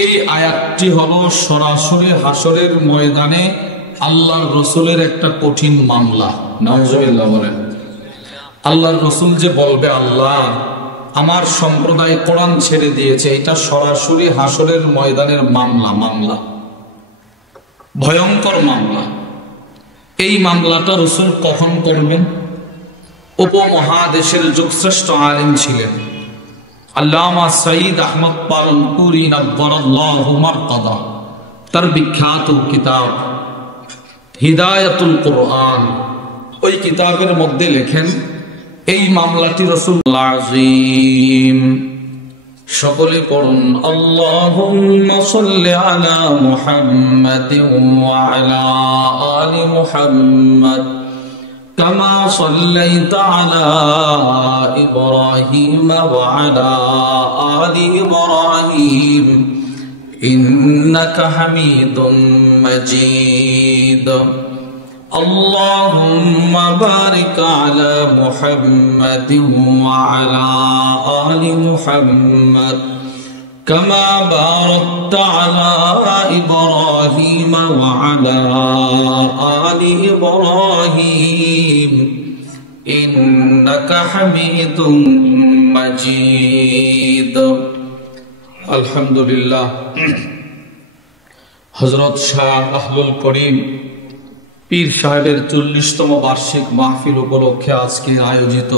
এই আয়াতটি হলো সরাসরি হাসরের ময়দানে আল্লাহর রসুলের একটা কঠিন মামলা। নাউজুবিল্লাহ বলেন। আল্লাহর রসুল যে বলবে আল্লাহ আমার সম্প্রদায় কোরআন ছেড়ে দিয়েছে, এটা সরাসরি হাসরের ময়দানের মামলা, ভয়ঙ্কর মামলা। এই মামলাটা রসুল কখন করবেন? উপমহাদেশের যুগশ্রেষ্ঠ আলেম ছিলেন আল্লামা সঈদ আহমদ পালনপুরি নব্বরাল্লাহু মারকাদা। তার বিখ্যাত কিতাব হিদায়াতুল কোরআন, ওই কিতাবের মধ্যে লেখেন এই মামলাটি রাসূলুল্লাহ আযীম। সকলে পড়ুন আল্লাহুম্মা সাল্লি আলা মুহাম্মাদিন ওয়া আলা আলি মুহাম্মাদ কামা সাল্লাইতা আলা ইব্রাহিম ওয়া আলা আলি ইব্রাহিম ইন্নাকা হামিদুম মাজিদ। اللهم بارك على محمد وعلى آل محمد كما باركت على إبراهيم وعلى آل إبراهيم إنك حميد مجيد। الحمد لله। হযরত শাহ আহলুল করিম পীর সাহেবের ৪০তম বার্ষিক মাহফিল উপলক্ষে আজকে আয়োজিত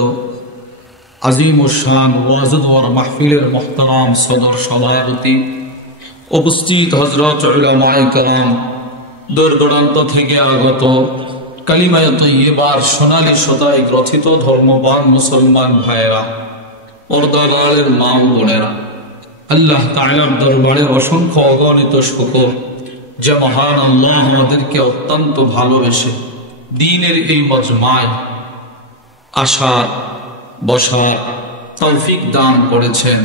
আজিম ও শান ওয়াজদ ওয়ার মাহফিলের মুহতারাম সদর সভাপতি, উপস্থিত হযরত উলামায়ে কেরাম, দূর দূরান্ত থেকে আগত কালিমায়ে তয়্যিবার সোনালী সুতায় গ্রথিত ধর্মবান মুসলমান ভাইয়েরা, পর্দার মা বোনেরা, আল্লাহ তাআলার দরবারে অসংখ্য অগণিত শুকর যে মহান আল্লাহ আমাদেরকে অত্যন্ত ভালোবেসে দ্বীনের এই মজমায় আসার বসার তৌফিক দান করেছেন।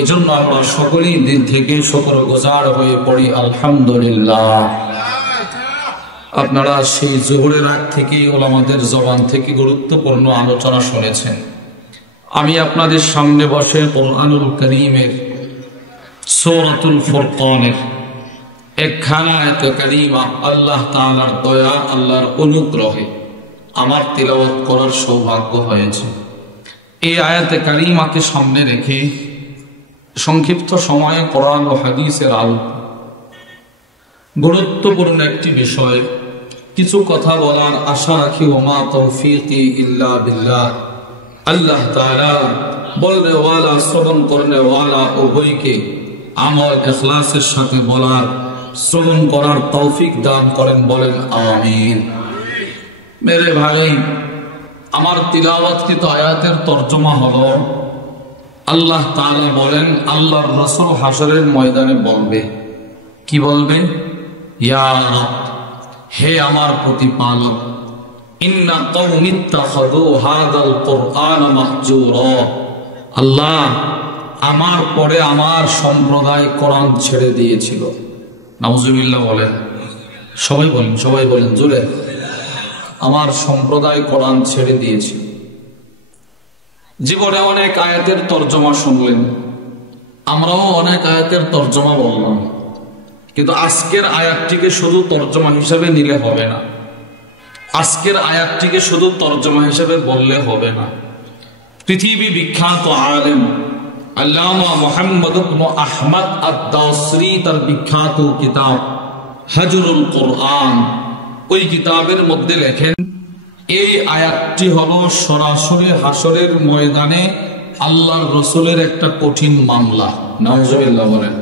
এজন্য আমরা সকলেই দিন থেকে শুকরগুজার হয়ে পড়ি আলহামদুলিল্লাহ। আপনারা সেই জোহরের আগ থেকেই ওলামাদের জবান থেকে গুরুত্বপূর্ণ আলোচনা শুনেছেন। আমি আপনাদের সামনে বসে কোরআনুল কারীমের সূরাতুল ফুরকানের একখানা আয়াত কারীমা আল্লাহ তাআলার দয়া, আল্লাহর অনুগ্রহে আমার তিলাওয়াত করার সৌভাগ্য হয়েছে। এই আয়াতে কারীমাকে সামনে রেখে সংক্ষিপ্ত সময়ে কোরআন ও হাদিসের আলো গুরুত্বপূর্ণ একটি বিষয় কিছু কথা বলার আশা রাখি। ওমা তৌফিকি ইল্লা বিল্লাহ। আল্লাহ তাআলা বলনে ওয়ালা শ্রবণ করনে ওয়ালা উভয়কে আমল ইখলাসের সাথে বলার শ্রবণ করার তৌফিক দান করেন, বলেন আমিন। মেরে ভাই, আমার তিলাওয়াতকৃত আয়াতের তর্জমা হলো আল্লাহ তাআলা বলেন আল্লাহর রাসূল হাসরের ময়দানে বলবে, কি বলবে? ইয়া রাব, হে আমার প্রতিপালক, ইন্না কওমি ইত্তাখাযু হাযাল কুরআন মাহজুরা। আল্লাহ, আমার পরে আমার সম্প্রদায় কোরআন ছেড়ে দিয়েছিল। নাউজুবিল্লাহ বলেন। সবাই বলেন জোরে। আমার সম্প্রদায় কোরআন ছেড়ে দিয়েছে। জীবনে অনেক আয়াতের তর্জমা শুনলেন, আমরাও অনেক আয়াতের তর্জমা বললাম, কিন্তু আজকের আয়াতটিকে শুধু তর্জমা হিসেবে নিলে হবে না। আজকের আয়াতটিকে শুধু তর্জমা হিসেবে বললে হবে না। পৃথিবী বিখ্যাত আলেম আল্লামা মুহাম্মদ ইবনে আহমদ আদ-দাসরি তার বিখ্যাত কিতাব হাজরুল কোরআন, ওই কিতাবের মধ্যে লেখেন এই আয়াতটি হলো সরাসরি হাসরের ময়দানে আল্লাহর রসুলের একটা কঠিন মামলা। নাউজুবিল্লাহ বলেন।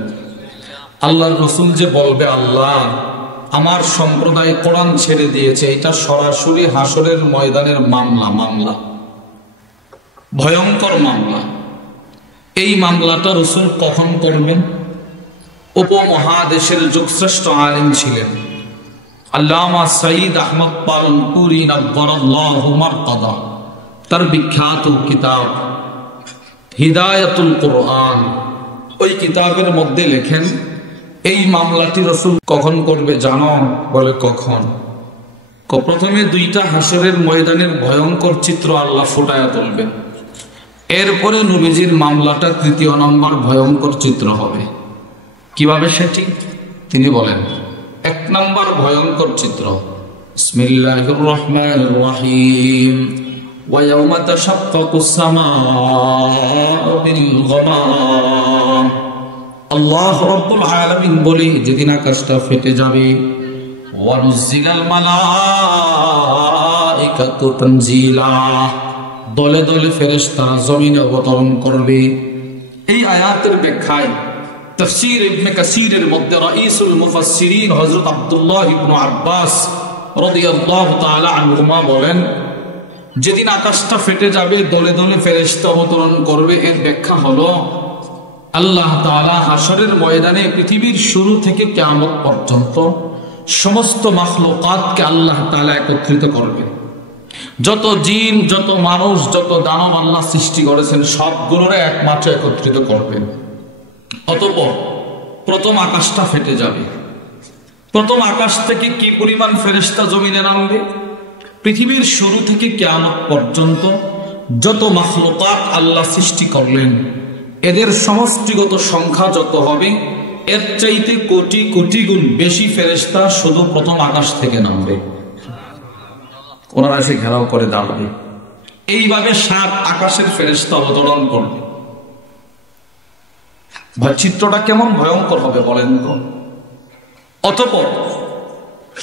আল্লাহর রসুল যে বলবে আল্লাহ আমার সম্প্রদায় কোরআন ছেড়ে দিয়েছে, এটা সরাসরি হাসরের ময়দানের মামলা, ভয়ঙ্কর মামলা। এই মামলাটা রসুল কখন করবেন? উপমহাদেশের যুগশ্রেষ্ঠ আলেম ছিলেন আল্লামা সঈদ আহমদ পালনপুরি নব্বরাল্লাহু মারকাদা। তার বিখ্যাত কিতাব হিদায়াতুল কোরআন, ওই কিতাবের মধ্যে লেখেন এই মামলাটি রসুল কখন করবে জানো? বলে কখন? প্রথমে দুইটা হাসরের ময়দানের ভয়ঙ্কর চিত্র আল্লাহ ফুটায়া তুলবেন, এরপরে নবীজির মামলাটা তৃতীয় নম্বর ভয়ঙ্কর চিত্র হবে। কিভাবে সেটি তিনি বলেন। এক নম্বর ভয়ঙ্কর চিত্র, বিসমিল্লাহির রহমানির রহিম, ওয়া ইয়াওমা তাশাক্কাকুস সামাউ বিল গমাম। আল্লাহ রাব্বুল আলামিন বলে, যেদিন আকাশটা ফেটে যাবে, ওয়া নুজিলাল মালাইকাতু তানজিলা, দলে দলে ফেরেশতারা জমিনে অবতরণ করবে। এই আয়াতের ব্যাখ্যায় তাফসীর ইবনে কাসীরের মধ্যে রাইসুল মুফাসসিরিন হযরত আব্দুল্লাহ ইবনে আব্বাস রাদিয়াল্লাহু তাআলা আনহুমা বলেন, যেদিন আকাশটা ফেটে যাবে, দলে দলে ফেরেশতা অবতরণ করবে, এর ব্যাখ্যা হলো আল্লাহ তাআলা হাশরের ময়দানে পৃথিবীর শুরু থেকে কিয়ামত পর্যন্ত সমস্ত মাখলুকাতকে আল্লাহ তাআলা একত্রিত করবেন। যত জিন, যত মানুষ, যত দানব আল্লাহ সৃষ্টি করেছেন, সবগুলোরে একমাত্র একত্রিত করবেন। অতঃপর প্রথম আকাশটা ফেটে যাবে। প্রথম আকাশ থেকে কি পরিমাণ ফেরেশতা জমিনে নামবে? পৃথিবীর শুরু থেকে কিয়ামত পর্যন্ত যত মাখলুকাত আল্লাহ সৃষ্টি করলেন, এদের সমষ্টিগত সংখ্যা যত হবে, এর চাইতে কোটি কোটি গুণ বেশি ফেরেশতা শুধু প্রথম আকাশ থেকে নামবে। ওনারা এসে ঘেরাও করে দাঁড়াবে। এইভাবে 7 আকাশের ফেরেশতা অবতরণ করবে। ভাই, চিত্রটা কেমন ভয়ঙ্কর হবে বলেন তো? অতঃপর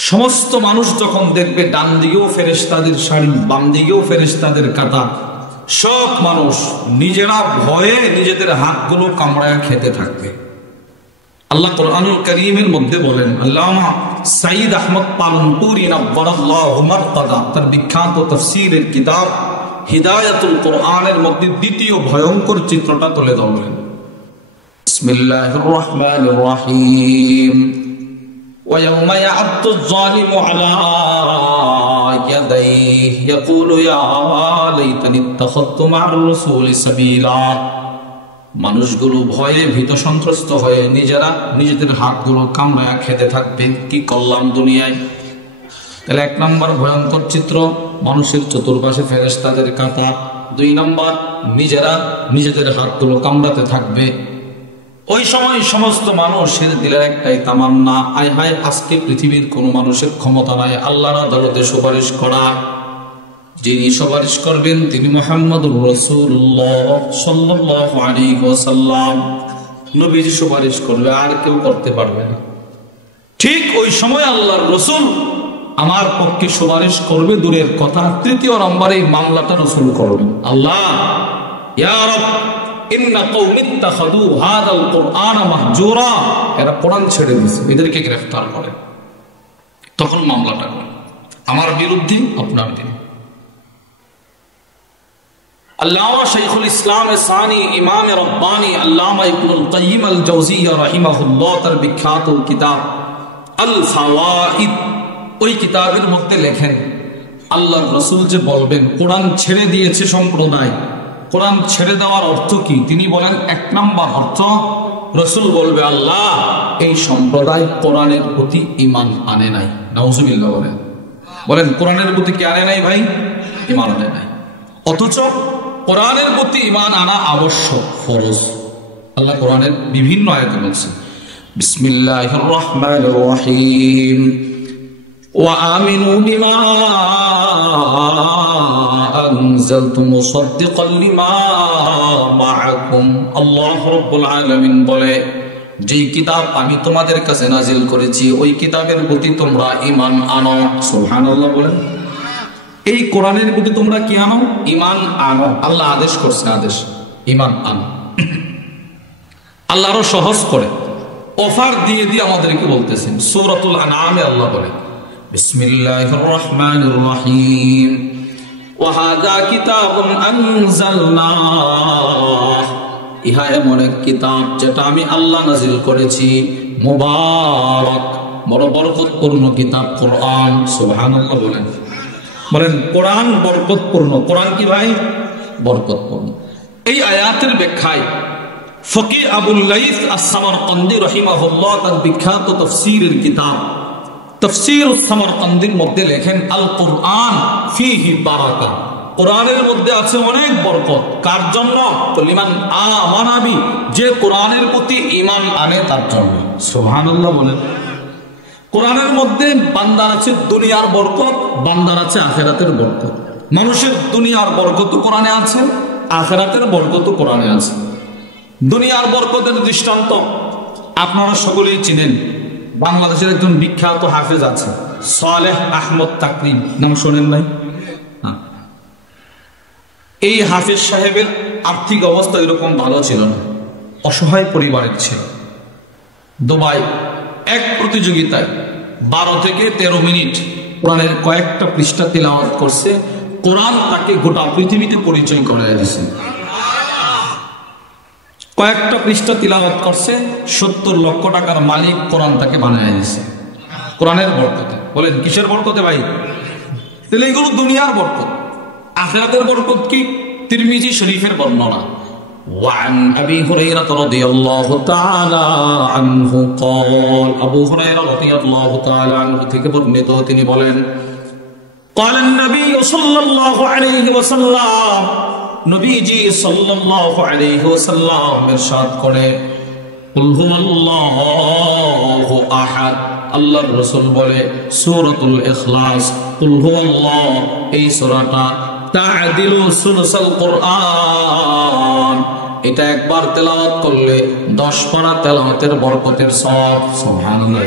সমস্ত মানুষ যখন দেখবে ডান দিকেও ফেরেশতাদের সারি, বাম দিকেও ফেরেশতাদের কাতার, সব মানুষ নিজেরা ভয়ে নিজেদের হাতগুলো কামড়ায় খেতে থাকবে। আল্লাহ কোরআনুল কারীমের মধ্যে বলেন, আল্লামা সাইদ আহমদ পালনপুরি নব্বরাল্লাহু মারকাদা তার বিখ্যাত তাফসীরের কিতাব হিদায়াতুল কোরআনের মধ্যে দ্বিতীয় ভয়ঙ্কর চিত্রটা তুলে ধরলেন। বিসমিল্লাহির রহমানির রহিম, ওয়া ইয়াওমা ইয়া'আদ্দু যালিমু আলা ইয়াদাইহি ইয়াকুলু ইয়া লাইতানি ইত্তাখাযতু মা'আর রাসূলি সাবিলা। মানুষগুলো ভয়ে ভীত সন্ত্রস্ত হয়ে নিজেরা নিজেদের হাতগুলো কামড়ায় খেতে থাকবে, কি করলাম দুনিয়ায়। তাহলে 1 নম্বর ভয়ঙ্কর চিত্র, মানুষের চতুর্পাশে ফেরেশতাদের কাতার। 2 নম্বর, নিজেরা নিজেদের হাতগুলো কামড়াতে থাকবে। ওই সময় সমস্ত মানুষের দিলের একটাই তামান্না, আয় হায়, আজকে পৃথিবীর কোন মানুষের ক্ষমতা নাই আল্লাহর আদালতে সুপারিশ করা। যিনি সুপারিশ করবেন তিনি মুহাম্মদুর রাসূলুল্লাহ সাল্লাল্লাহু আলাইহি ওয়াসাল্লাম। নবীজি সুপারিশ করবে, আর কেউ করতে পারবে না। ঠিক ওই সময় আল্লাহর রাসূল আমার পক্ষে সুপারিশ করবে দূরের কথা, 3য় নম্বরে এই মামলাটা রাসূল করবেন। আল্লাহ, ইয়া রব, ইন্না কওমি ইত্তাখাযু হাযাল কুরআন মাহজুরা, এরা কোরআন ছেড়ে দিয়েছে, এদেরকে গ্রেফতার করেন। তখন মামলাটা করেন আমার বিরুদ্ধে, আপনার দিকে। আল্লামা শাইখুল ইসলাম সানি ইমাম রব্বানি আল্লামা ইবনুল কাইয়িম আল জাওজিয়া রাহিমাহুল্লাহ তার বিখ্যাত কিতাব আল ফাওয়াইদ, ওই কিতাবের মধ্যে লেখেন, আল্লাহর রাসূল যে বলবেন কোরআন ছেড়ে দিয়েছে সম্প্রদায়, কোরআন ছেড়ে দেওয়ার অর্থ কি? তিনি বলেন, 1 নম্বর অর্থ, রাসূল বলবে, আল্লাহ, এই সম্প্রদায় কোরআনের প্রতি ঈমান আনে নাই। নাউজুবিল্লাহ বলেন। বলেন, কোরআনের প্রতি কি আনে নাই ভাই? ঈমান আনে নাই। অথচ কোরআনের প্রতি ঈমান আনা আবশ্যক, ফরজ। আল্লাহ কোরআনের বিভিন্ন আয়াতে বলছেন, বিসমিল্লাহির রহমানির রহিম, ওয়া আমিনু বিমা আনজালতু মুসাদ্দিকাল লিমা মাআকুম। আল্লাহ রাব্বুল আলামিন বলে, যেই কিতাব আমি তোমাদের কাছে নাজিল করেছি ওই কিতাবের প্রতি তোমরা ঈমান আনো। সুবহানাল্লাহ বলেন। এই কোরআনের প্রতি তোমরা কি আনো? ঈমান আনো। আল্লাহ আদেশ করছে, আদেশ, ঈমান আনো। আল্লাহ আরো সহজ করে অফার দিয়ে দিয়ে আমাদেরকে বলতেছেন। সূরাতুল আনআমে আল্লাহ বলে, বিসমিল্লাহির রহমানির রহিম, ওয়া হাযা কিতাবুন আনজালনাহ, ইহা এমন এক কিতাব যেটা আমি আল্লাহ নাজিল করেছি, মুবারক, বড় বরকতপূর্ণ কিতাব কোরআন। সুবহানাল্লাহ বলেন। বলেন, কোরআন বরকতপূর্ণ। কোরআন কি ভাই? বরকতপূর্ণ। এই আয়াতের ব্যাখ্যায় ফকিহ আবুল লাইস আস-সামারকান্দি রাহিমাহুল্লাহ তার বিখ্যাত তাফসীরের কিতাব তাফসীর আস-সামারকান্দির মধ্যে লেখেন, আল কুরআন ফীহি বারাকা। কোরআনের মধ্যে আছে অনেক বরকত। কার জন্য? লিমান আমানা বি, যে কোরআনের প্রতি ঈমান আনে তার জন্য। সুবহানাল্লাহ বলেন। কোরআনের মধ্যে বান্দার আছে দুনিয়ার বরকত, বান্দার আছে আখিরাতের বরকত। মানুষের দুনিয়ার বরকত কোরআনে আছে, আখিরাতের বরকত কোরআনে আছে। দুনিয়ার বরকতের দৃষ্টান্ত আপনারা সকলেই চিনেন। বাংলাদেশের একজন বিখ্যাত হাফেজ আছে, সালেহ আহমদ তাকরিম, নাম শোনেন নাই? এই হাফেজ সাহেবের আর্থিক অবস্থা এরকম ভালো ছিল না, অসহায় পরিবারের ছিল। দুবাই এক প্রতিযোগিতায় 12 থেকে 13 মিনিট কোরআনের কয়েকটা পৃষ্ঠা তিলাওয়াত করছে। কোরআন তাকে গোটা পৃথিবীতে পরিচয় করে দিয়েছে। কয়েকটা পৃষ্ঠা তিলাওয়াত করছে, 70 লক্ষ টাকার মালিক কোরআন তাকে বানিয়ে দিয়েছে। কোরআনের বরকতে। বলেন কিসের বরকতে ভাই? তাহলে এগুলো দুনিয়ার বরকত। আখিরাতের বরকত কি? তিরমিজি শরীফের বর্ণনা। وعن أبي هريرة رضي الله تعالى عنه قال أبو هريرة رضي الله تعالى عنه থেকে বর্ণিত, তিনি বলেন قال النبي صلى الله عليه وسلم, নবীজি সাল্লাল্লাহু আলাইহি ওয়াসাল্লাম ইরশাদ করে কুল হুয়াল্লাহু আহাদ, আল্লাহর রাসূল বলে সূরাতুল ইখলাস কুল হুয়াল্লাহ, এই সূরাটা তা'দিলু সুলুসাল কোরআন, এটা একবার তেলাওয়াত করলে 10 পারা তেলাওয়াতের বরকতের সওয়াব। সুবহানাল্লাহ।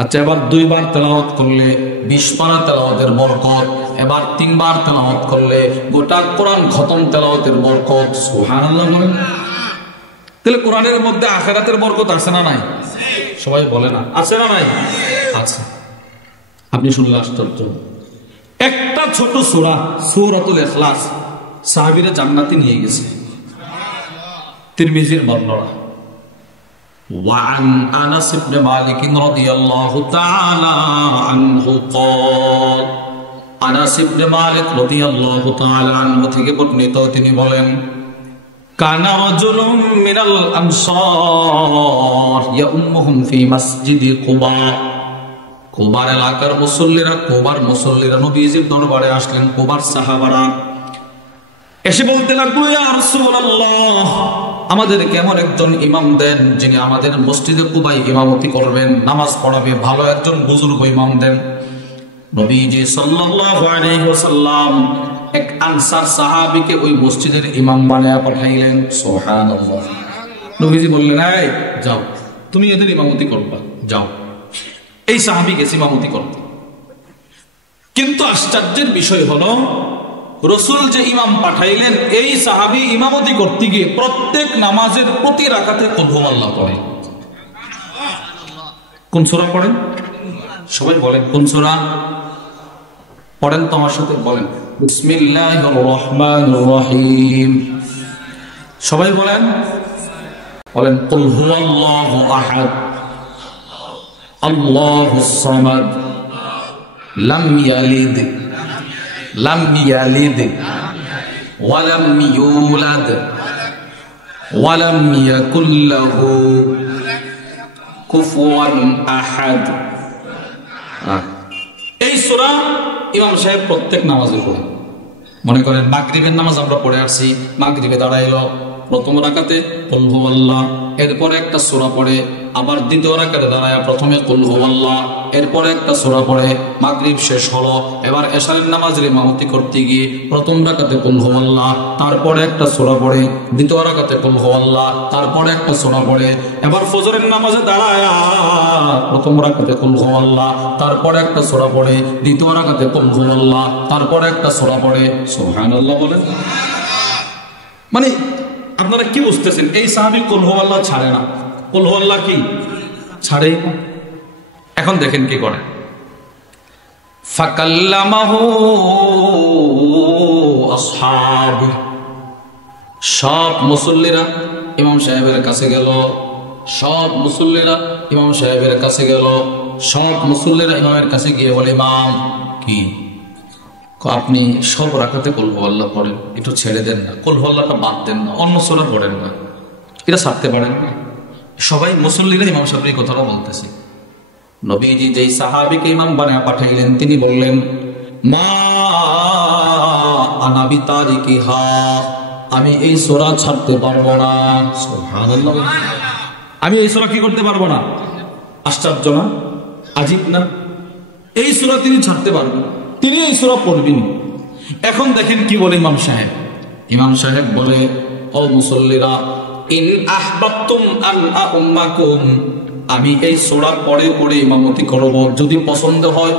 আচ্ছা, এবার 2 বার তেলাওয়াত করলে 20 পারা তেলাওয়াতের বরকত, এবার 3 বার তেলাওয়াত করলে গোটা কোরআন খতম তেলাওয়াতের বরকত। সুবহানাল্লাহ বলেন। তাহলে কোরআনের মধ্যে আখিরাতের বরকত আছে না নাই? সবাই বলে না আছে না নাই? আছে। আপনি শুনলে আশ্চর্য। একটা ছোট সূরা সূরাতুল ইখলাস সাহাবীরা জান্নাতে নিয়ে গেছে। তিরমিজির বর্ণনা। وعن أنس بن مالك رضي الله تعالى عنه قال, আনাস ইবনে মালিক রাদিয়াল্লাহু তাআলা আনহু থেকে বর্ণিত, তিনি বলেন কানা রাজুলুম মিনাল আনসার ইয়াউম্মুহুম ফি মসজিদি কুবা, কুবার এলাকার মুসল্লিরা নবীজির দরবারে আসলেন। কুবার সাহাবারা এসে বলতে লাগলো, ইয়া রাসূলুল্লাহ, আমাদের কেমন একজন ইমাম দেন যিনি আমাদের মসজিদে কুবায় ইমামতি করবেন, নামাজ পড়াবে, ভালো একজন বুজুর্গ ইমাম দেন। নবীজি সাল্লাল্লাহু আলাইহি ওয়াসাল্লাম এক আনসার সাহাবীকে ওই মসজিদের ইমাম বানায়া পাঠাইলেন। সুবহানাল্লাহ। নবীজি বললেন, এই যাও, তুমি এদের ইমামতি করবা, যাও। এই সাহাবী গেছে ইমামতি করতে। কিন্তু আশ্চর্যের বিষয় হলো, রাসূল যে ইমাম পাঠাইলেন, এই সাহাবী ইমামতি করতে গিয়ে প্রত্যেক নামাজের প্রতি রাকাতে কুল হুয়াল্লাহ পড়ে। কোন সূরা পড়েন? সবাই বলেন কোন সূরা পড়েন? তো আমার সাথে বলেন, বিসমিল্লাহির রহমানির রহিম। সবাই বলেন কুল হুয়াল্লাহু আহাদ আল্লাহুস সামাদ লাম ইয়ালিদ ওয়ালাম ইউলাদ ওয়ালাম ইয়াকুল লাহু কুফুয়ান আহাদ। এই সূরা ইমাম সাহেব প্রত্যেক নামাজে পড়ে। মনে করেন মাগরিবের নামাজ আমরা পড়ে আসছি, মাগরিবে দাঁড়াইলো, প্রথম রাকাতে কুল হুয়াল্লাহ, এরপরে একটা সূরা পড়ে, আবার দ্বিতীয় রাকাতে দাঁড়ায় প্রথমে কুল হুয়াল্লাহ, এরপরে একটা সূরা পড়ে, মাগরিব শেষ হলো। এবার এশারের নামাজের ইমামতি করতে গিয়ে প্রথম রাকাতে কুল হুয়াল্লাহ, তারপরে একটা সূরা পড়ে, দ্বিতীয় রাকাতে কুল হুয়াল্লাহ, তারপরে একটা সূরা পড়ে। এবার ফজরের নামাজে দাঁড়ায় প্রথম রাকাতে কুল হুয়াল্লাহ, তারপরে একটা সূরা পড়ে, দ্বিতীয় রাকাতে কুল হুয়াল্লাহ, তারপরে একটা সূরা পড়ে। সুবহানাল্লাহ বলেন। মানে আপনারা কি বুঝতেছেন? এই সাহাবী কুল হুয়াল্লাহ ছাড়ে না, কুল হুয়াল্লাহ কি ছাড়ে। এখন দেখেন কি করে, ফাকাল্লামাহু আসহাবু, সব মুসল্লিরা ইমাম সাহেবের কাছে গেল, সব মুসল্লিরা ইমাম সাহেবের কাছে গেল, সব মুসল্লিরা ইমামের কাছে গিয়ে বলে, ইমাম কি আপনি সব রাকাতে কুল হুয়াল্লাহ পড়েন, একটু ছেড়ে দেন না, কুল হুয়াল্লাহটা বাদ দেন না, অন্য সূরা পড়েন না, এটা ছাড়তে পারেন না। সবাই মুসল্লিরা ইমাম সাহেবের এই কথাটা বলতেছে। নবীজি যেই সাহাবীকে ইমাম বানায়া পাঠাইলেন, তিনি বললেন, মা আনা বিতারিকিহা, আমি এই সূরা ছাড়তে পারবো না। সুবহানাল্লাহ, আমি এই সূরা কি করতে পারবো না? আশ্চর্য না, আজীব না? এই সূরা তিনি ছাড়তে পারবেন, তিনি এই সূরা পড়বেন। এখন দেখেন কি বলে ইমাম সাহেব। ইমাম সাহেব বলে, ও মুসল্লিরা, ইন আহবাবতুম আন উম্মাকুম, আমি এই সূরা পড়ে পড়ে ইমামতি করব, যদি পছন্দ হয়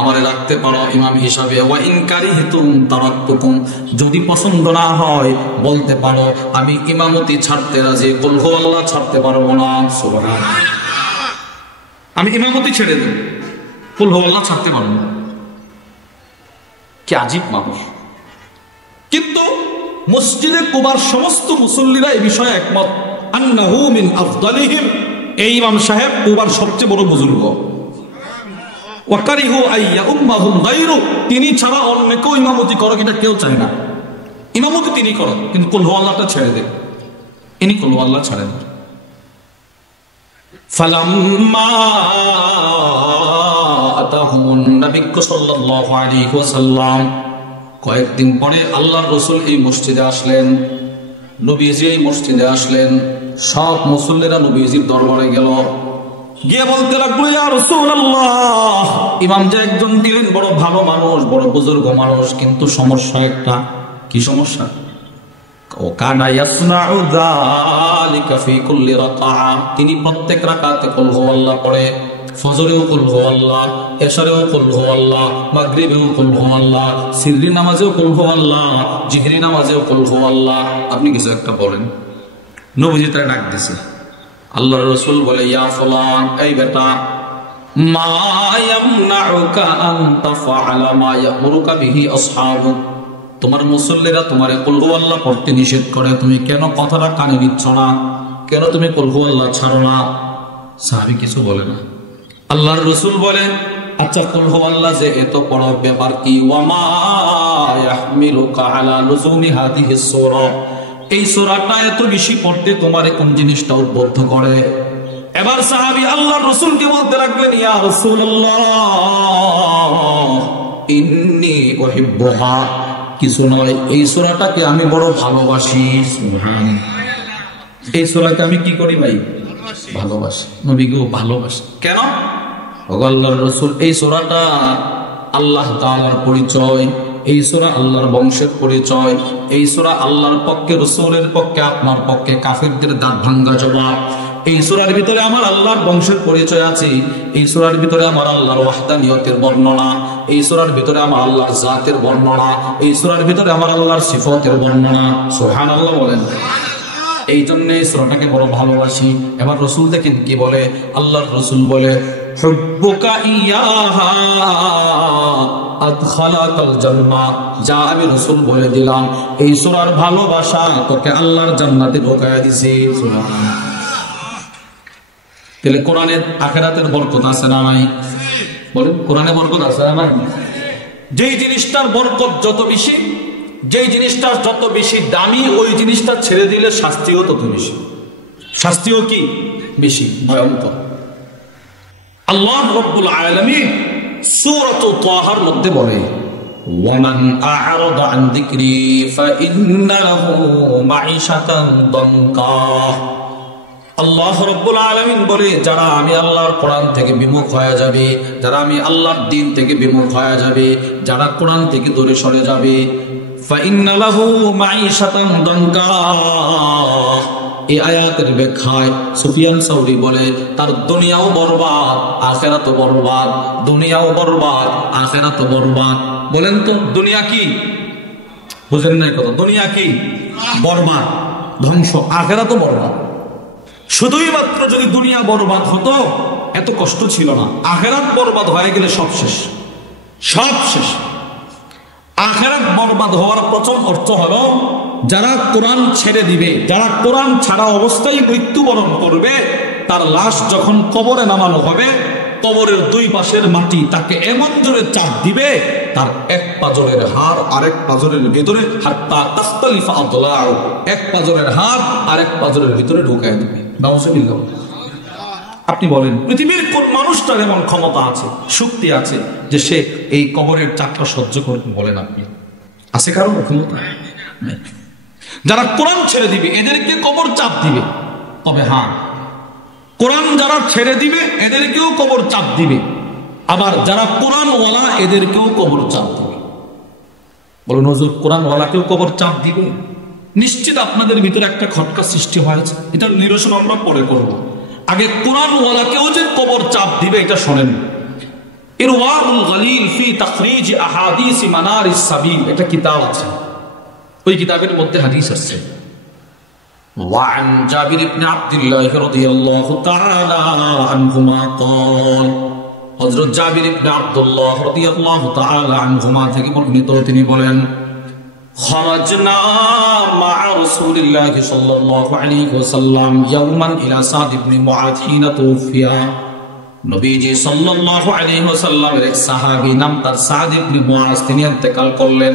আমারে রাখতে পারো ইমাম হিসাবে, ওয়া ইন কারিহতুম তারাকতুকুম, যদি পছন্দ না হয় বলতে পারো আমি ইমামতি ছাড়তে রাজি, কুল হুয়াল্লাহ ছাড়তে পারবো না। সুবহানাল্লাহ, আমি ইমামতি ছেড়ে দেব, কুল হুয়াল্লাহ ছাড়তে পারবো না। কি আজীব মানুষ! কিন্তু মসজিদে কুবার সমস্ত মুসল্লিরা এই বিষয়ে একমত, আন্নাহু মিন আফদালিহিম, এই ইমাম সাহেব কুবার সবচেয়ে বড় বুজুর্গ। ওয়াকারিহু আইয়া উম্মাহুম গায়রু, তিনি ছাড়া অন্য কেউ ইমামতি করো, এটা কেউ চায় না। ইমামতি তিনি করো, কিন্তু কুল হুয়াল্লাহটা ছেড়ে দেন, ইনি কুল হুয়াল্লাহ ছেড়ে দেন। ফালাম্মা আতাহুন নবী সাল্লাল্লাহু আলাইহি ওয়াসাল্লাম, কয়েকদিন পরে আল্লাহর রাসূল এই মসজিদে আসলেন। নবীজি এই মসজিদে আসলেন, সব মুসল্লিরা নবীজির দরবারে গেল, গিয়ে বলতে লাগলো, ইয়া রাসূলুল্লাহ, ইমাম যে একজন দিলেন বড় ভালো মানুষ, বড় বুজুর্গ মানুষ, কিন্তু সমস্যা একটা। কি সমস্যা? ও কানা ইয়াসনাউ যালিকা ফি কুল্লি রাকাআ, তিনি প্রত্যেক রাকাতে কুল হুয়াল্লাহ পড়ে, ফজরেও কুল হুয়াল্লাহ, এশারেও কুল হুয়াল্লাহ, মাগরিবেও কুল হুয়াল্লাহ, সিররি নামাজেও কুল হুয়াল্লাহ, জিহরি নামাজেও কুল হুয়াল্লাহ। আপনি কিছু একটা বলেন। নবীজি তারা ডাক দিছে। আল্লাহর রাসূল বলে, ইয়া ফুলান, এই বেটা, মা ইয়ামনাউকা আন তাফআলা মা ইয়ামুরুকা বিহি আসহাবুক, তোমার মুসল্লিরা তোমারে কুল হুয়াল্লাহ পড়তে নিষেধ করে, তুমি কেন কথাটা কানে নিচ্ছ না? কেন তুমি কুল হুয়াল্লাহ ছাড়ো না? সাহাবী কিছু বলে না। আল্লাহর রাসূল বলেন, আচ্ছা কুল হুয়াল্লাহ যে এত বড় ব্যাপার কি? ওয়া মা ইয়াহমিলুকা আলা লুজুমি হাদিহিস সূরা, এই সূরাটা এত বেশি পড়তে তোমারে কোন জিনিসটা উদ্বুদ্ধ করে? এবার সাহাবী আল্লাহর রাসূলকে বলতে লাগলেন, ইয়া রাসূলুল্লাহ, ইন্নী উহিব্বুহা, কিছু নয়, এই সূরাটাকে আমি বড় ভালোবাসি। সুবহানাল্লাহ, এই সূরাকে আমি কি করি ভাই? ভালোবাসি। নবীকেও ভালোবাসি। কেন? আল্লাহর রাসূল, এই সূরাটা আল্লাহ তাআলার পরিচয়, এই সূরা আল্লাহর বংশের পরিচয়, এই সূরা আল্লাহর পক্ষে, রাসূলের পক্ষে, আপনার পক্ষে কাফিরদের দাঁত ভাঙ্গা জবাব। এই সূরার ভিতরে আমার আল্লাহর বংশের পরিচয় আছে, এই সূরার ভিতরে আমার আল্লাহর ওয়াহদানিয়তের বর্ণনা, এই সূরার ভিতরে আমার আল্লাহর জাতের বর্ণনা, এই সূরার ভিতরে আমার আল্লাহর সিফাতের বর্ণনা। সুবহানাল্লাহ বলেন। এই জন্য এই সূরাটাকে বড় ভালোবাসি। এবার রাসূল দেখেন কি বলে, আল্লাহর রাসূল বলে, হুব্বুকা ইয়াহা আদখালাকাল জান্নাহ, যা আমি রাসূল বলে দিলাম, এই সূরার ভালোবাসা তোকে আল্লাহর জান্নাতে ঢোকায়া দিছে। সুবহানাল্লাহ। তাহলে কোরআনের আখিরাতের বরকত আছে না নাই? বলেন, কোরআনে বরকত আছে না নাই? যেই জিনিসটার বরকত যত বেশি, যেই জিনিসটা যত বেশি দামি, ওই জিনিসটা ছেড়ে দিলে শাস্তিও তত বেশি। শাস্তিও কি বেশি ভয়ঙ্কর। আল্লাহ রাব্বুল আলামিন সূরাতুত তাহার মধ্যে বলে, ওয়ামান আ'রাদা আন যিকরি ফাইন্না লাহু মাঈশাতান দানকা। আল্লাহ রাব্বুল আলামিন বলে, যারা আমি আল্লাহর কোরআন থেকে বিমুখ হয়ে যাবে, যারা আমি আল্লাহর দ্বীন থেকে বিমুখ হয়ে যাবে, যারা কোরআন থেকে দূরে সরে যাবে, ফাইন্না লাহু মাঈশাতান দানকা। এই আয়াতের ব্যাখ্যায় সুফিয়ান সাউরি বলে, তার দুনিয়াও বরবাদ, আখিরাতও বরবাদ, দুনিয়াও বরবাদ, আখিরাতও বরবাদ। বলেন তো দুনিয়া কি? বুঝেন না কথা? দুনিয়া কি? বরবাদ, ধ্বংস, আখিরাতও বরবাদ। শুধুই মাত্র যদি দুনিয়া বরবাদ হতো এত কষ্ট ছিল না। আখিরাত বরবাদ হয়ে গেলে সব শেষ, সব শেষ। আখিরাত বরবাদ হওয়ার প্রথম অর্থ হলো, যারা কোরআন ছেড়ে দিবে, যারা কোরআন ছাড়া অবস্থায় মৃত্যুবরণ করবে, তার লাশ যখন কবরে নামানো হবে, কবরের দুই পাশের মাটি তাকে এমন জোরে চাপ দিবে, তার এক পাজরের হাড় আরেক পাজরের ভিতরে, হাত্তা তাখতালিফা আদলাউ, এক পাজরের হাড় আরেক পাজরের ভিতরে ঢুকায় দিবে। নাউযুবিল্লাহ। আপনি বলেন, পৃথিবীর কোন মানুষটার এমন ক্ষমতা আছে, শক্তি আছে যে সে এই কবরের চাপটা সহ্য করবে? বলেন আপনি। আছে কারো ক্ষমতা? যারা কোরআন ছেড়ে দিবে এদেরকে কবর চাপ দিবে। তবে হ্যাঁ, কোরআন যারা ছেড়ে দিবে এদেরকেও কবর চাপ দিবে, আবার যারা কোরআনওয়ালা এদেরকেও কবর চাপ দিবে। বলুন হুজুর, কোরআনওয়ালাকেও কবর চাপ দিবে? নিশ্চিত আপনাদের ভিতরে একটা খটকা সৃষ্টি হয়েছে, এটার নিরসন আমরা পরে করব। আগে কোরআনওয়ালাকেও যে কবর চাপ দিবে এটা শোনেন। ইরওয়াউল গালিল ফি তাখরিজ আহাদিস মানারিস সাবিল, একটা কিতাব আছে, ওই কিতাবের মধ্যে হাদিস আছে। وعن جابر بن عبد الله رضي الله تعالى عنهما قال, হযরত জাবির ইবনে আব্দুল্লাহ রাদিয়াল্লাহু তাআলা আনহুমা থেকে বর্ণিত, তিনি বলেন, خرجنا مع رسول الله صلى الله عليه وسلم يوما الى سعد بن معاذ حين توفي, নবীজি সাল্লাল্লাহু আলাইহি ওয়াসাল্লামের এক সাহাবী নাম তার সাদ ইবনে মুআজ, তিনি ইন্তেকাল করলেন।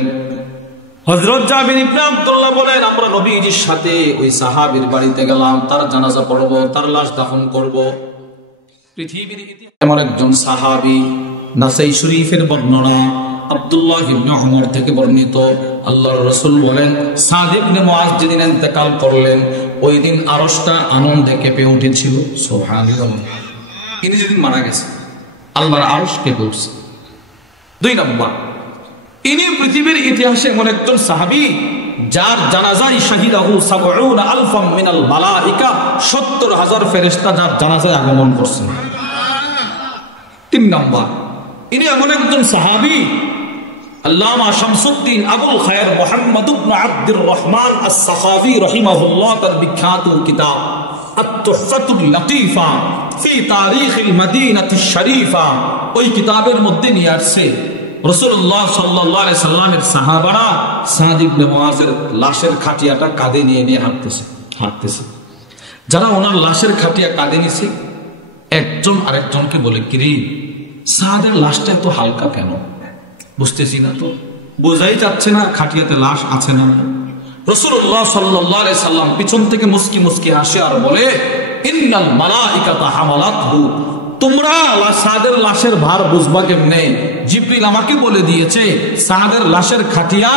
হযরত জাবির ইবনে আব্দুল্লাহ বলেন, আমরা নবীজির সাথে ওই সাহাবীর বাড়িতে গেলাম, তার জানাজা পড়ব, তার লাশ দাফন করব। পৃথিবীর ইতিহাসে এমন একজন সাহাবী, নাসাই শরীফের বর্ণনা, আব্দুল্লাহ ইবনে উমর থেকে বর্ণিত, আল্লাহর রাসূল বলেন, সাদ ইবনে মুআজ যেদিন ইন্তেকাল করলেন ওই দিন আরশটা আনন্দে কেঁপে উঠেছিল। সুবহানাল্লাহ, তিনি যেদিন মারা গেছে আল্লাহর আরশ কেঁপে উঠছে। 2 নম্বর, ইনি পৃথিবীর ইতিহাসে এমন একজন সাহাবী যার জানাজায় শাহিদাহু ৭০,০০০ মিনাল মালাইকা, ৭০,০০০ ফেরেশতা যার জানাজায় আগমন করছেন। 3 নম্বর, ইনি এমন একজন সাহাবী আল্লামা শামসুদ্দিন আবুল খায়ের মুহাম্মদ ইবনে আব্দুর রহমান আস-সাখাভী রাহিমাহুল্লাহ তার বিখ্যাত কিতাব আত-তুহফাতুল লাতীফা ফি তারিখিল মদিনাতিশ শরীফা, ওই কিতাবের মধ্যে নিয়ে আসছে রাসূলুল্লাহ সাল্লাল্লাহু আলাইহি সাল্লামের সাহাবারা সাদ ইবনে মুআজের লাশের খাটিয়াটা কাঁধে নিয়ে হাঁটতেছে। যারা ওনার লাশের খাটিয়া কাঁধে নিছে একজন আরেকজনকে বলে, কিরে সাদের লাশটা এত হালকা কেন? বুঝতেছি না তো, বোঝাই যাচ্ছে না খাটিয়াতে লাশ আছে না। রাসূলুল্লাহ সাল্লাল্লাহু আলাইহি সাল্লাম পিছন থেকে মুস্কি মুস্কি হাসে আর বলে, ইন্নাল মালাইকাতা হামালাতহু, তোমরা সাদের লাশের ভার বুঝবা কেমনে? জিবরিল আমাকে বলে দিয়েছে সাদের লাশের খাটিয়া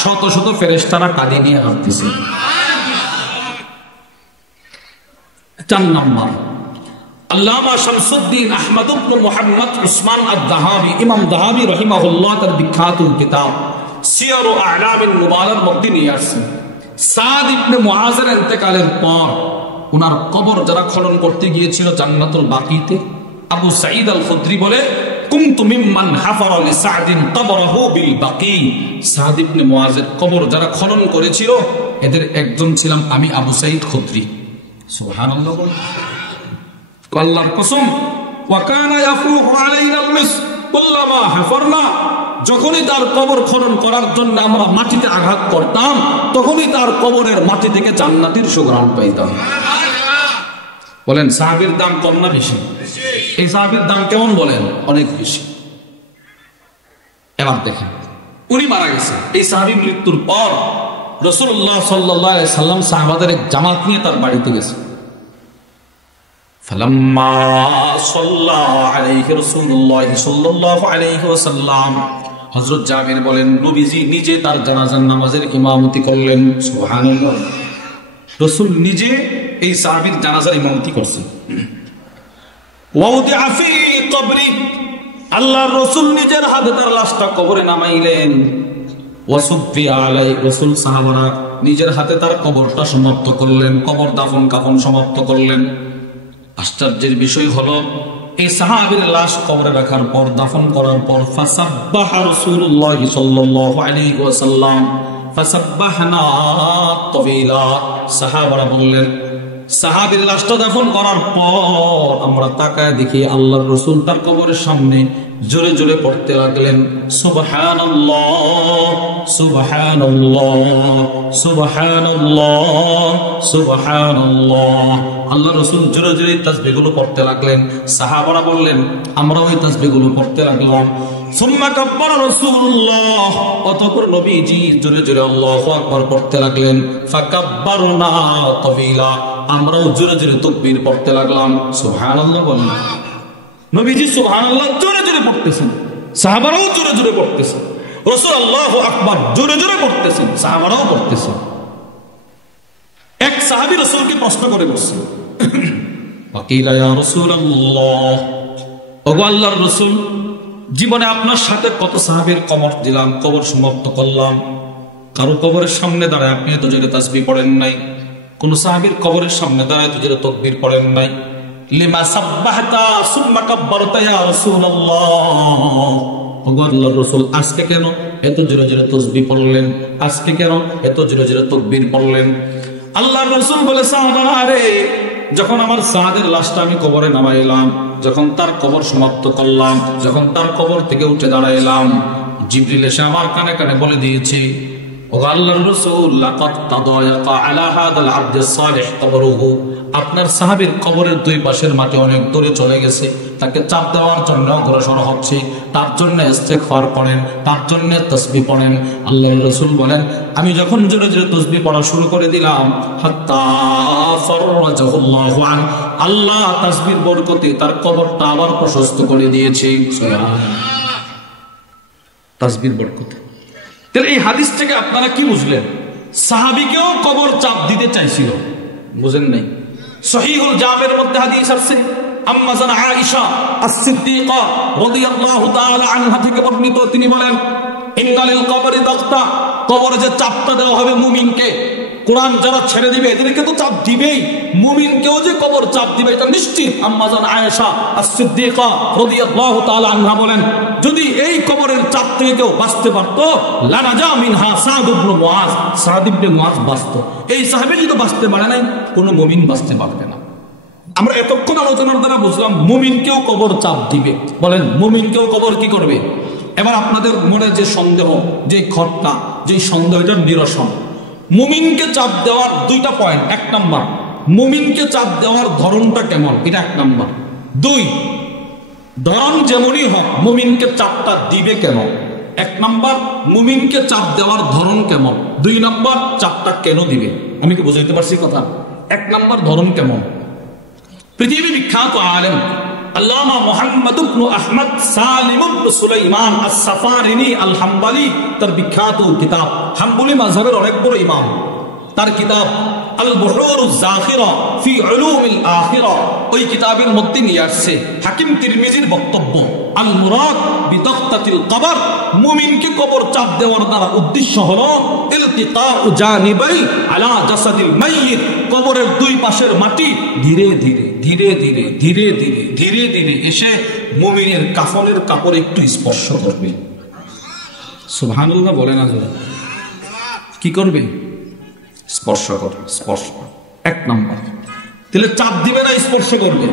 শত শত ফেরেশতারা কাঁধে নিয়ে হাঁটতেছে। 4 নম্বর, আল্লামা শামসুদ্দিন আহমদ ইবনে মুহাম্মদ উসমান আদ-দাহাবী, ইমাম দাহাবী রাহিমাহুল্লাহ তার বিখ্যাত কিতাব সিয়ারু আ'লামিন নুবালার মধ্যে নিয়ে আসছেন, সাদ ইবনে মুআজের ইন্তেকালের পর ওনার কবর যারা খনন করতে গিয়েছিল জান্নাতুল বাকিতে, আবু সাঈদ আল খুদরি বলে, কুনতু মিম্মান হাফারা লি সা'দিন কবরহু বিল বাকি, সাদ ইবনে মুআজের কবর যারা খনন করেছিল এদের একজন ছিলাম আমি, আবু সাঈদ খুদরি। সুবহানাল্লাহ, আল্লাহর কসম, ওয়া কানা ইয়াফুহু আলাইনা আল-মিস কুল্লামা হাফারনা, যখনই তার কবর খনন করার জন্য আমরা মাটিতে আঘাত করতাম তখনই তার কবরের মাটি থেকে জান্নাতের সুঘ্রাণ পাইতাম। বলেন সাহাবীর দাম কম না বেশি? এই সাহাবীর দাম কেমন বলেন? অনেক বেশি। এবার দেখেন, উনি মারা গেছে, এই সাহাবী মৃত্যুর পর রাসূলুল্লাহ সাল্লাল্লাহু আলাইহি সাল্লাম সাহাবাদের এক জামাত নিয়ে তার বাড়িতে গেছে। ফালাম্মা সাল্লা আলাইহি রাসূলুল্লাহ সাল্লাল্লাহু আলাইহি ওয়াসাল্লাম, হযরত জাবির বলেন, নবীজি নিজে তার জানাজার নামাজের ইমামতি করলেন। সুবহানাল্লাহ, রাসূল নিজে এই সাহাবীর জানাজার ইমামতি করছেন। ওয়াউদিআ ফি কবরি, আল্লাহর রাসূল নিজের হাতে তার লাশটা কবরে নামাইলেন। ওয়াসুফি আলাই, রাসূল সাহাবারা নিজের হাতে তার কবরটা সমাপ্ত করলেন, কবর দাফন কাফন সমাপ্ত করলেন। আশ্চর্যের বিষয় হলো এই সাহাবীর লাশ কবরে রাখার পর, দাফন করার পর, ফাসাব্বাহা রাসূলুল্লাহ সাল্লাল্লাহু আলাইহি ওয়াসাল্লাম ফাসাব্বাহনা তাওয়িলা, সাহাবারা বললেন, সাহাবীর লাশটা দাফন করার পর আমরা তাকায় দেখি আল্লাহর রাসূল তার কবরের সামনে জোরে জোরে পড়তে লাগলেন, সুবহানাল্লাহ সুবহানাল্লাহ সুবহানাল্লাহ সুবহানাল্লাহ। আল্লাহর রাসূল জোরে জোরে তাসবিহগুলো পড়তে লাগলেন। সাহাবারা বললেন, আমরা ওই তাসবিহগুলো পড়তে লাগলাম। সুম্মা কাব্বারা রাসূলুল্লাহ, অতঃপর নবীজি জোরে জোরে আল্লাহু আকবার পড়তে লাগলেন। ফাকাব্বারনা তাওয়িলা, আমরাও জোরে জোরে তাকবীর পড়তে লাগলাম। সুবহানাল্লাহ বলেন। নবীজি সুবহানাল্লাহ জোরে জোরে পড়তেছেন, সাহাবারাও জোরে জোরে পড়তেছেন। রাসূল আল্লাহু আকবার জোরে জোরে পড়তেছেন, সাহাবারাও পড়তেছেন। এক সাহাবী রাসূলকে প্রশ্ন করে বলছে, ওয়াকিলা ইয়া রাসূলুল্লাহ, ওগো আল্লাহর রাসূল, জীবনে আপনার সাথে কত সাহাবীর কবর দিলাম, কবর সমাপ্ত করলাম, কারো কবরের সামনে দাঁড়ায় আপনি এত জোরে তাসবিহ পড়েন নাই, কোন সাহাবীর কবরের সামনে দাঁড়ায় এত জোরে তাকবীর পড়েন নাই। লিমা সাব্বাহতা সুম্মা কাব্বারতা ইয়া রাসূলুল্লাহ, ওগো আল্লাহর রাসূল, আজকে কেন এত জোরে জোরে তাসবিহ পড়লেন, আজকে কেন এত জোরে জোরে তাকবীর পড়লেন? আল্লাহর রাসূল বলে, সাহাবারা রে, যখন আমার সাহাদের লাশটা আমি কবরে নামাইলাম, যখন তার কবর সমাপ্ত করলাম, যখন তার কবর থেকে উঠে দাঁড়াইলাম, জিবরিল এসে আমার কানে কানে বলে দিয়েছে, ও আল্লাহর রাসূল, লাকাদ তাদায়াকা আলা হাদাল আবদিস সালিহ কবরুহু, আপনার সাহাবীর কবরের দুই পাশের মাটি অনেক দূরে চলে গেছে, তাকে চাপ দেওয়ার জন্য অগ্রসর হচ্ছে, তার জন্য ইস্তেগফার পড়েন, তার জন্য তাসবিহ পড়েন। আল্লাহর রাসূল বলেন, আমি যখন জোরে জোরে তাসবিহ পড়া শুরু করে দিলাম, হাত্তা ফাররাজাহুল্লাহু আন, আল্লাহ তাসবিহর বরকতে তার কবরটা আবার প্রশস্ত করে দিয়েছে। সুবহানাল্লাহ, তাসবিহর বরকতে। তাহলে এই হাদিস থেকে আপনারা কি বুঝলেন? সাহাবীকেও কবর চাপ দিতে চাইছিল, বুঝেন নাই? সহিহুল জামের মধ্যে হাদিস আছে, আম্মা জানা আয়েশা আস-সিদ্দিকা রাদিয়াল্লাহু তাআলা আনহা থেকে বর্ণিত, তিনি বলেন, ইন্নালিল কবরি দাগতা, কবরে যে চাপটা দেওয়া হবে মুমিনকে, কোরআন যারা ছেড়ে দিবে এদেরকে তো চাপ দিবেই, মুমিনকেও যে কবর চাপ দিবে এটা নিশ্চিত। আম্মা জানা আয়েশা আস-সিদ্দিকা রাদিয়াল্লাহু তাআলা আনহা বলেন, যদি এই কবরের চাপ থেকে কেউ বাঁচতে পারতো, লানাজা মিনহা সাদ ইবনে মুআজ, সাদ ইবনে মুআজ বাঁচতো। এই সাহাবী যদি বাঁচতে পারে নাই, কোনো মুমিন বাঁচতে পারবে না। আমরা এতক্ষণ আলোচনার দ্বারা বুঝলাম মুমিনকেও কবর চাপ দিবে। বলেন, মুমিনকেও কবর কি করবে? এবার আপনাদের মনে যে সন্দেহ, যে খটকা, যে সন্দেহটার নিরসন, মুমিনকে চাপ দেওয়ার দুইটা পয়েন্ট। এক নাম্বার, মুমিনকে চাপ দেওয়ার ধরনটা কেমন, এটা এক নাম্বার। দুই, ধরন যেমনই হোক মুমিনকে চাপটা দিবে কেন। এক নাম্বার, মুমিনকে চাপ দেওয়ার ধরন কেমন। দুই নাম্বার, চাপটা কেন দিবে। আমি কি বুঝাইতে পারছি কথা? এক নাম্বার, ধরন কেমন। পৃথিবী বিখ্যাত আলেম আল্লামা মুহাম্মদ ইবনে আহমদ সালিম ইবনে সুলাইমান আস-সাফারিনি আল-হাম্বলি, তার বিখ্যাত কিতাব, হাম্বলি মাযহাবের অনেক বড় ইমাম, তার কিতাব আল বুহুরুজ জাখিরা ফি উলুমিল আখিরা, ওই কিতাবের মধ্যে নিয়ে আসছে হাকিম তিরমিজির বক্তব্য, আল মুরাদ বিতাকতাতিল কবর, মুমিনকে কবর চাপ দেওয়ার দ্বারা উদ্দেশ্য হলো ইলতিকাউ জানিবাই আলা জাসাদিল মাইয়িত, কবরের দুই পাশের মাটি ধীরে ধীরে ধীরে ধীরে ধীরে ধীরে ধীরে ধীরে এসে মুমিনের কাফনের কাপড় একটু স্পর্শ করবে। সুবহানাল্লাহ বলে না, কি করবে? স্পর্শ করবে। স্পর্শ এক নাম্বার। তাহলে চাপ দিবে না স্পর্শ করবে?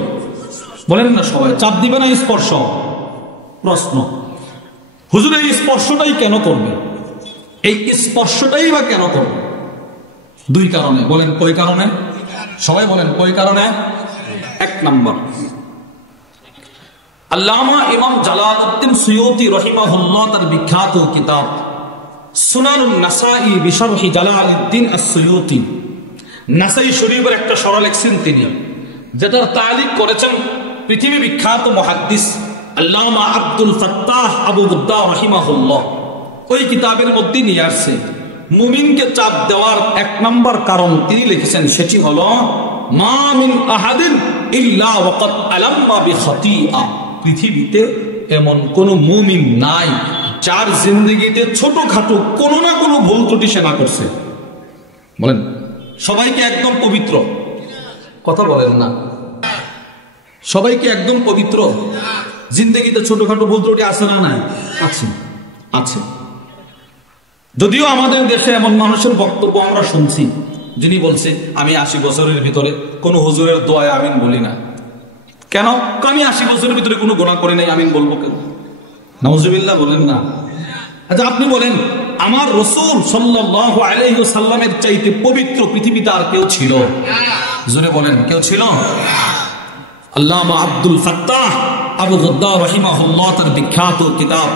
বলেন না সবাই, চাপ দিবে না স্পর্শ? প্রশ্ন, হুজুর এই স্পর্শটাই কেন করবে? এই স্পর্শটাই বা কেন করবে? দুই কারণে। বলেন কয় কারণে? সবাই বলেন কয় কারণে? এক নাম্বার, আল্লামা ইমাম জালালউদ্দিন সুয়ুতি রাহিমাহুল্লাহ তার বিখ্যাত কিতাব সুনানুন নাসাই বিশরহি জালালউদ্দিন আস-সুয়ুতি, নাসাই শরীফের একটা সরহ লিখছেন তিনি, যেটার তালিক করেছেন পৃথিবী বিখ্যাত মুহাদ্দিস আল্লামা আব্দুল ফাত্তাহ আবু বুদ্দা রাহিমাহুল্লাহ। ওই কিতাবের মধ্যে নিয়ে আসছে মুমিনকে চাপ দেওয়ার এক নাম্বার কারণ তিনি লিখেছেন, সেটি হলো মা মিন আহাদিন ইল্লা ওয়াকাদ আলাম্মা বিখাতিআ, পৃথিবীতে এমন কোন মুমিন নাই যার জিন্দেগিতে ছোটখাটো কোনো না কোনো ভুল ত্রুটি সে না করছে। বলেন, সবাইকে একদম পবিত্র? কথা বলেন না, সবাইকে একদম পবিত্র? জিন্দেগিতে ছোটখাটো ভুল ত্রুটি আছে না? নাই, আছে, আছে। যদিও আমাদের দেশে এমন মানুষের বক্তব্য আমরা শুনছি, যিনি বলছে আমি 80 বছরের ভিতরে কোন হুজুরের দোয়ায় আমিন বলি না। কেন? আমি 80 বছরের ভিতরে কোনো গুনাহ করি নাই, আমিন বলবো কেন? নাউজুবিল্লাহ বলেন না। আচ্ছা আপনি বলেন, আমার রাসূল সাল্লাল্লাহু আলাইহি ওয়াসাল্লামের চাইতে পবিত্র পৃথিবীতে আর কেউ ছিল? জোরে বলেন, কেউ ছিল? আল্লামা আব্দুল ফাত্তাহ আবু বুদ্দা রাহিমাহুল্লাহ তার বিখ্যাত কিতাব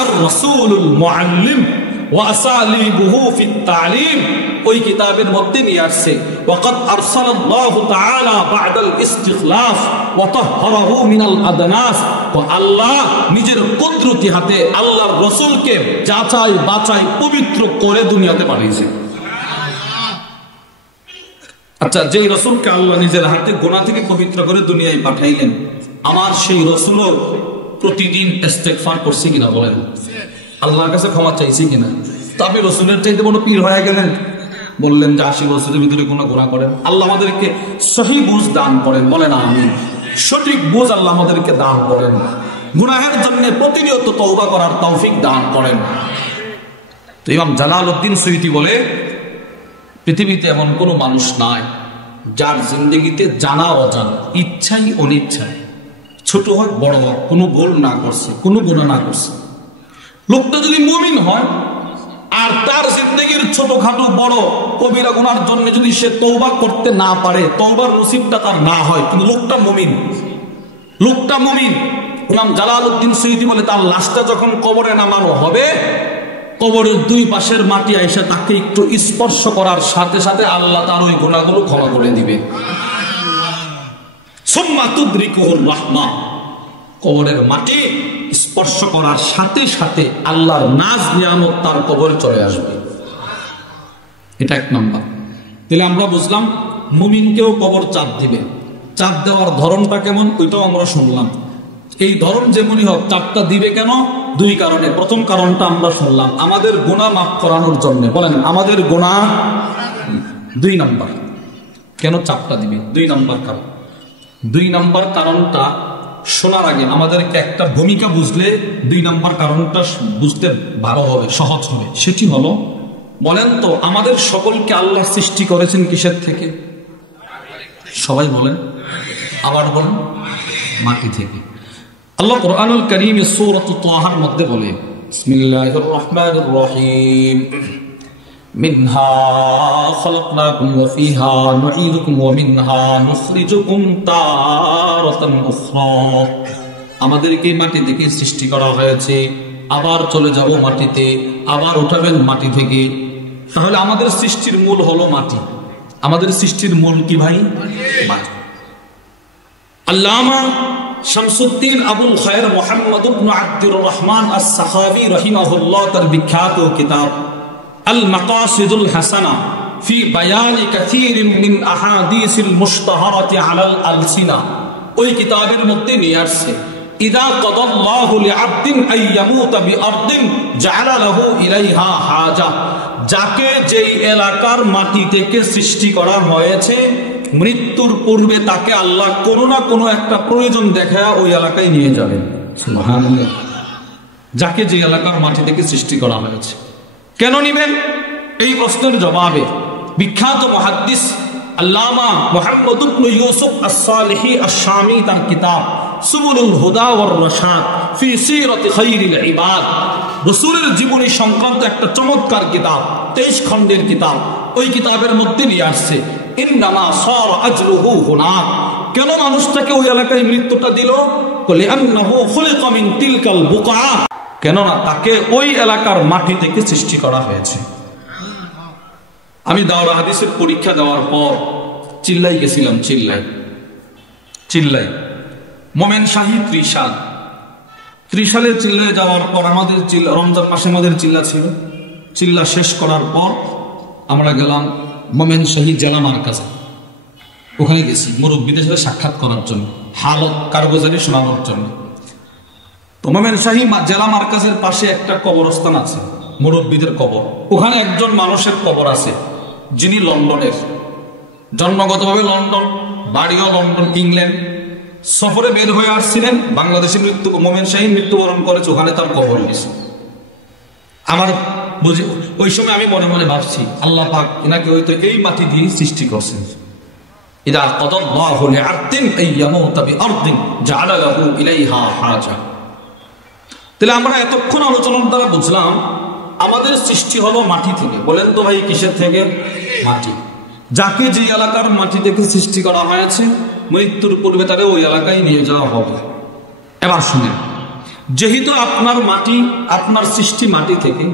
আর রাসূলুল মুআল্লিম ওয়া আসালিবুহু ফিত তালিম, ওই কিতাবের মধ্যে নিয়ে আসছে ওয়াকাদ আরসালাল্লাহু তাআলা বা'দাল ইস্তিখলাফ ওয়া তাহহারাহু মিনাল আদনাস, তো আল্লাহ নিজের কুদরতি হাতে আল্লাহর রাসূলকে যাচাই বাছাই পবিত্র করে দুনিয়াতে পাঠিয়েছেন। আচ্ছা, যেই রাসূলকে আল্লাহ নিজের হাতে গুনাহ থেকে পবিত্র করে দুনিয়ায় পাঠাইলেন, আমার সেই রাসূলও প্রতিদিন ইস্তেগফার করছে কিনা বলেন? আল্লাহর কাছে ক্ষমা চাইছে কিনা? তো আপনি রাসূলের চাইতে বড় পীর হয়ে গেলেন, বললেন যে 80 বছরের ভিতরে কোনো গুনাহ করেন। আল্লাহ আমাদেরকে সহি বুঝ দান করেন, বলেন আমিন। সঠিক বুঝ আল্লাহ আমাদেরকে দান করেন, গুনাহের জন্য প্রতিনিয়ত তওবা করার তৌফিক দান করেন। তো ইমাম জালালউদ্দিন সুয়ুতী বলে, পৃথিবীতে এমন কোনো মানুষ নাই যার জিন্দগিতে জানা অজানা, ইচ্ছাই অনিচ্ছায়, ছোট হোক বড় হোক, কোনো ভুল না করছে, কোনো গুনাহ না করছে। লোকটা যদি মুমিন হয় আর তার জিন্দগির ছোটখাটো বড় কবিরা গুনার জন্য যদি সে তওবা করতে না পারে, তওবার নসিবটা তার না হয়, কিন্তু লোকটা মুমিন, লোকটা মুমিন। ইমাম জালালউদ্দিন সুয়ুতী বলে, তার লাশটা যখন কবরে নামানো হবে, কবরের দুই পাশের মাটি আইসা তাকে একটু স্পর্শ করার সাথে সাথে আল্লাহ তার ওই গুনাহগুলো ক্ষমা করে দিবে। সুম্মা তুদরিকুহুর রাহমা, কবরের মাটি স্পর্শ করার সাথে সাথে আল্লাহর নাজ নিয়ামত তার কবরে চলে আসবে। এটা এক নম্বর। তাহলে আমরা বুঝলাম মুমিনকেও কবর চাপ দিবে। চাপ দেওয়ার ধরনটা কেমন ওইটাও আমরা শুনলাম। এই ধরন যেমনই হোক, চাপটা দিবে কেন? দুই কারণে। প্রথম কারণটা আমরা শুনলাম, আমাদের গুনাহ মাফ করানোর জন্য। বলেন আমাদের গুনাহ। দুই নাম্বার কেন চাপটা দিবে? দুই নাম্বার কারণ। দুই নাম্বার কারণটা শোনার আগে আমাদেরকে একটা ভূমিকা বুঝলে দুই নাম্বার কারণটা বুঝতে ভালো হবে, সহজ হবে। সেটি হলো, বলেন তো আমাদের সকলকে আল্লাহ সৃষ্টি করেছেন কিসের থেকে? সবাই বলেন, আবার বলেন, মাটি থেকে। আল্লাহ কুরআনুল কারীমে সূরাত তাহার মধ্যে বলে, বিসমিল্লাহির রহমানির রহিম, মিনহা খালাকনাকুম ওয়া ফিহা নুঈদুকুম ওয়া মিনহা নুখরিজুকুম তারাতান উখরা। আমাদেরকে মাটি থেকে সৃষ্টি করা হয়েছে, আবার চলে যাব মাটিতে, আবার উঠাবেন মাটি থেকে। তাহলে আমাদের সৃষ্টির মূল হলো মাটি। আমাদের সৃষ্টির মূল কি ভাই? মাটি। আল্লামা শামসুদ্দিন আবুল খায়র মুহাম্মদ ইবনে আব্দুর রহমান আস-সাখাবী রাহিমাহুল্লাহ তার বিখ্যাত কিতাব আল মাকাসিদুল হাসানা ফি বায়ানি কাসীরিন মিন আহাদিসিল মুশতাহারাতি আলাল আলসিনা, ওই কিতাবের মধ্যে নিয়ে আসছে, ইযা কাদাল্লাহু লিআবদিন আইয়ামুতা বিআরদিন জাআলা লাহু ইলাইহা হাজা, যাকে যেই এলাকার মাটি থেকে সৃষ্টি করা হয়েছে, মৃত্যুর পূর্বে তাকে আল্লাহ কোনো না কোনো একটা প্রয়োজন দেখায় ওই এলাকায় নিয়ে যাবেন। সুবহানাল্লাহ। যাকে যে এলাকার মাটি থেকে সৃষ্টি করা হয়েছে কেন নিবেন? এই প্রশ্নের জবাবে বিখ্যাত মুহাদ্দিস আল্লামা মুহাম্মদ ইবনে ইউসুফ আস-সালিহি আশ-শামী তার কিতাব সুবুলুল হুদা ওয়ার রাশাদ ফি সিরাতি খায়রিল ইবাদ, রাসূলের জীবনী সংক্রান্ত একটা চমৎকার কিতাব, 23 খণ্ডের কিতাব। ওই কিতাবের মধ্যে নিয়ে আসছে, ইন্নামা সারা আজলুহু হুনাক, কেন মানুষটাকে ওই এলাকায় মৃত্যুটা দিল? লিআন্নাহু খুলিকা মিন তিলকাল বুকা, কেননা তাকে ওই এলাকার মাটি থেকে সৃষ্টি করা হয়েছে। আমি দাওরা হাদিসের পরীক্ষা দেওয়ার পর চিল্লাই গেছিলাম, চিল্লাই মোমেন শাহী ত্রিশালে চিল্লায় যাওয়ার পর আমাদের রমজান মাসে আমাদের চিল্লা ছিল। চিল্লা শেষ করার পর আমরা গেলাম মোমেন শাহী জেলা মার্কাজে। ওখানে গেছি মুরব্বীদের সাথে সাক্ষাৎ করার জন্য, হালত কারগুজারি শোনানোর জন্য। তো মোমেন শাহী জেলা মার্কাজের পাশে একটা কবরস্থান আছে, মুরব্বীদের কবর। ওখানে একজন মানুষের কবর আছে যিনি লন্ডনের, জন্মগতভাবে লন্ডন, বাড়িও লন্ডন, ইংল্যান্ড। সফরে বের হয়ে আসছিলেন, বাংলাদেশে মোমেন শাহী মৃত্যুবরণ করেছে, ওখানে তার কবর গেছে। আমার বুঝি ওই সময় আমি মনে মনে ভাবছি, আল্লাহ পাক এনাকে হয়তো এই মাটি দিয়ে সৃষ্টি করছেন। ইদা কাদাল্লাহু লিআবদিন আইয়ামুতা বিআরদিন জাআলা লাহু ইলাইহা হাজা। তাহলে আমরা এতক্ষণ আলোচনার দ্বারা বুঝলাম আমাদের সৃষ্টি হলো মাটি থেকে। বলেন তো ভাই কিসের থেকে? মাটি। যাকে যে এলাকার মাটি থেকে সৃষ্টি করা হয়েছে, মৃত্যুর পূর্বে তাকে ওই এলাকায় নিয়ে যাওয়া হবে। এবার শুনেন, যেহেতু আপনার মাটি, আপনার সৃষ্টি মাটি থেকে,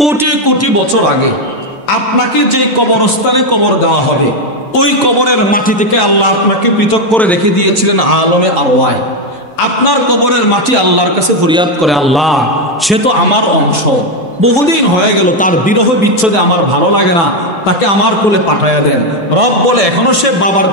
কোটি কোটি বছর আগে আপনাকে যে কবরস্থানে কবর দেওয়া হবে, ওই কবরের মাটি থেকে আল্লাহ আপনাকে পৃথক করে রেখে দিয়েছিলেন আলমে আরওয়ায়। আপনার কবরের মাটি আল্লাহর কাছে ফরিয়াদ করে, আল্লাহ সে তো আমার অংশ, বহুদিন হয়ে গেল, তার বিরহ বিচ্ছেদে আমার ভালো লাগে না, তাকে আমার কোলে পাঠাইয়া দেন। রব বলে, এখনো সে বাবার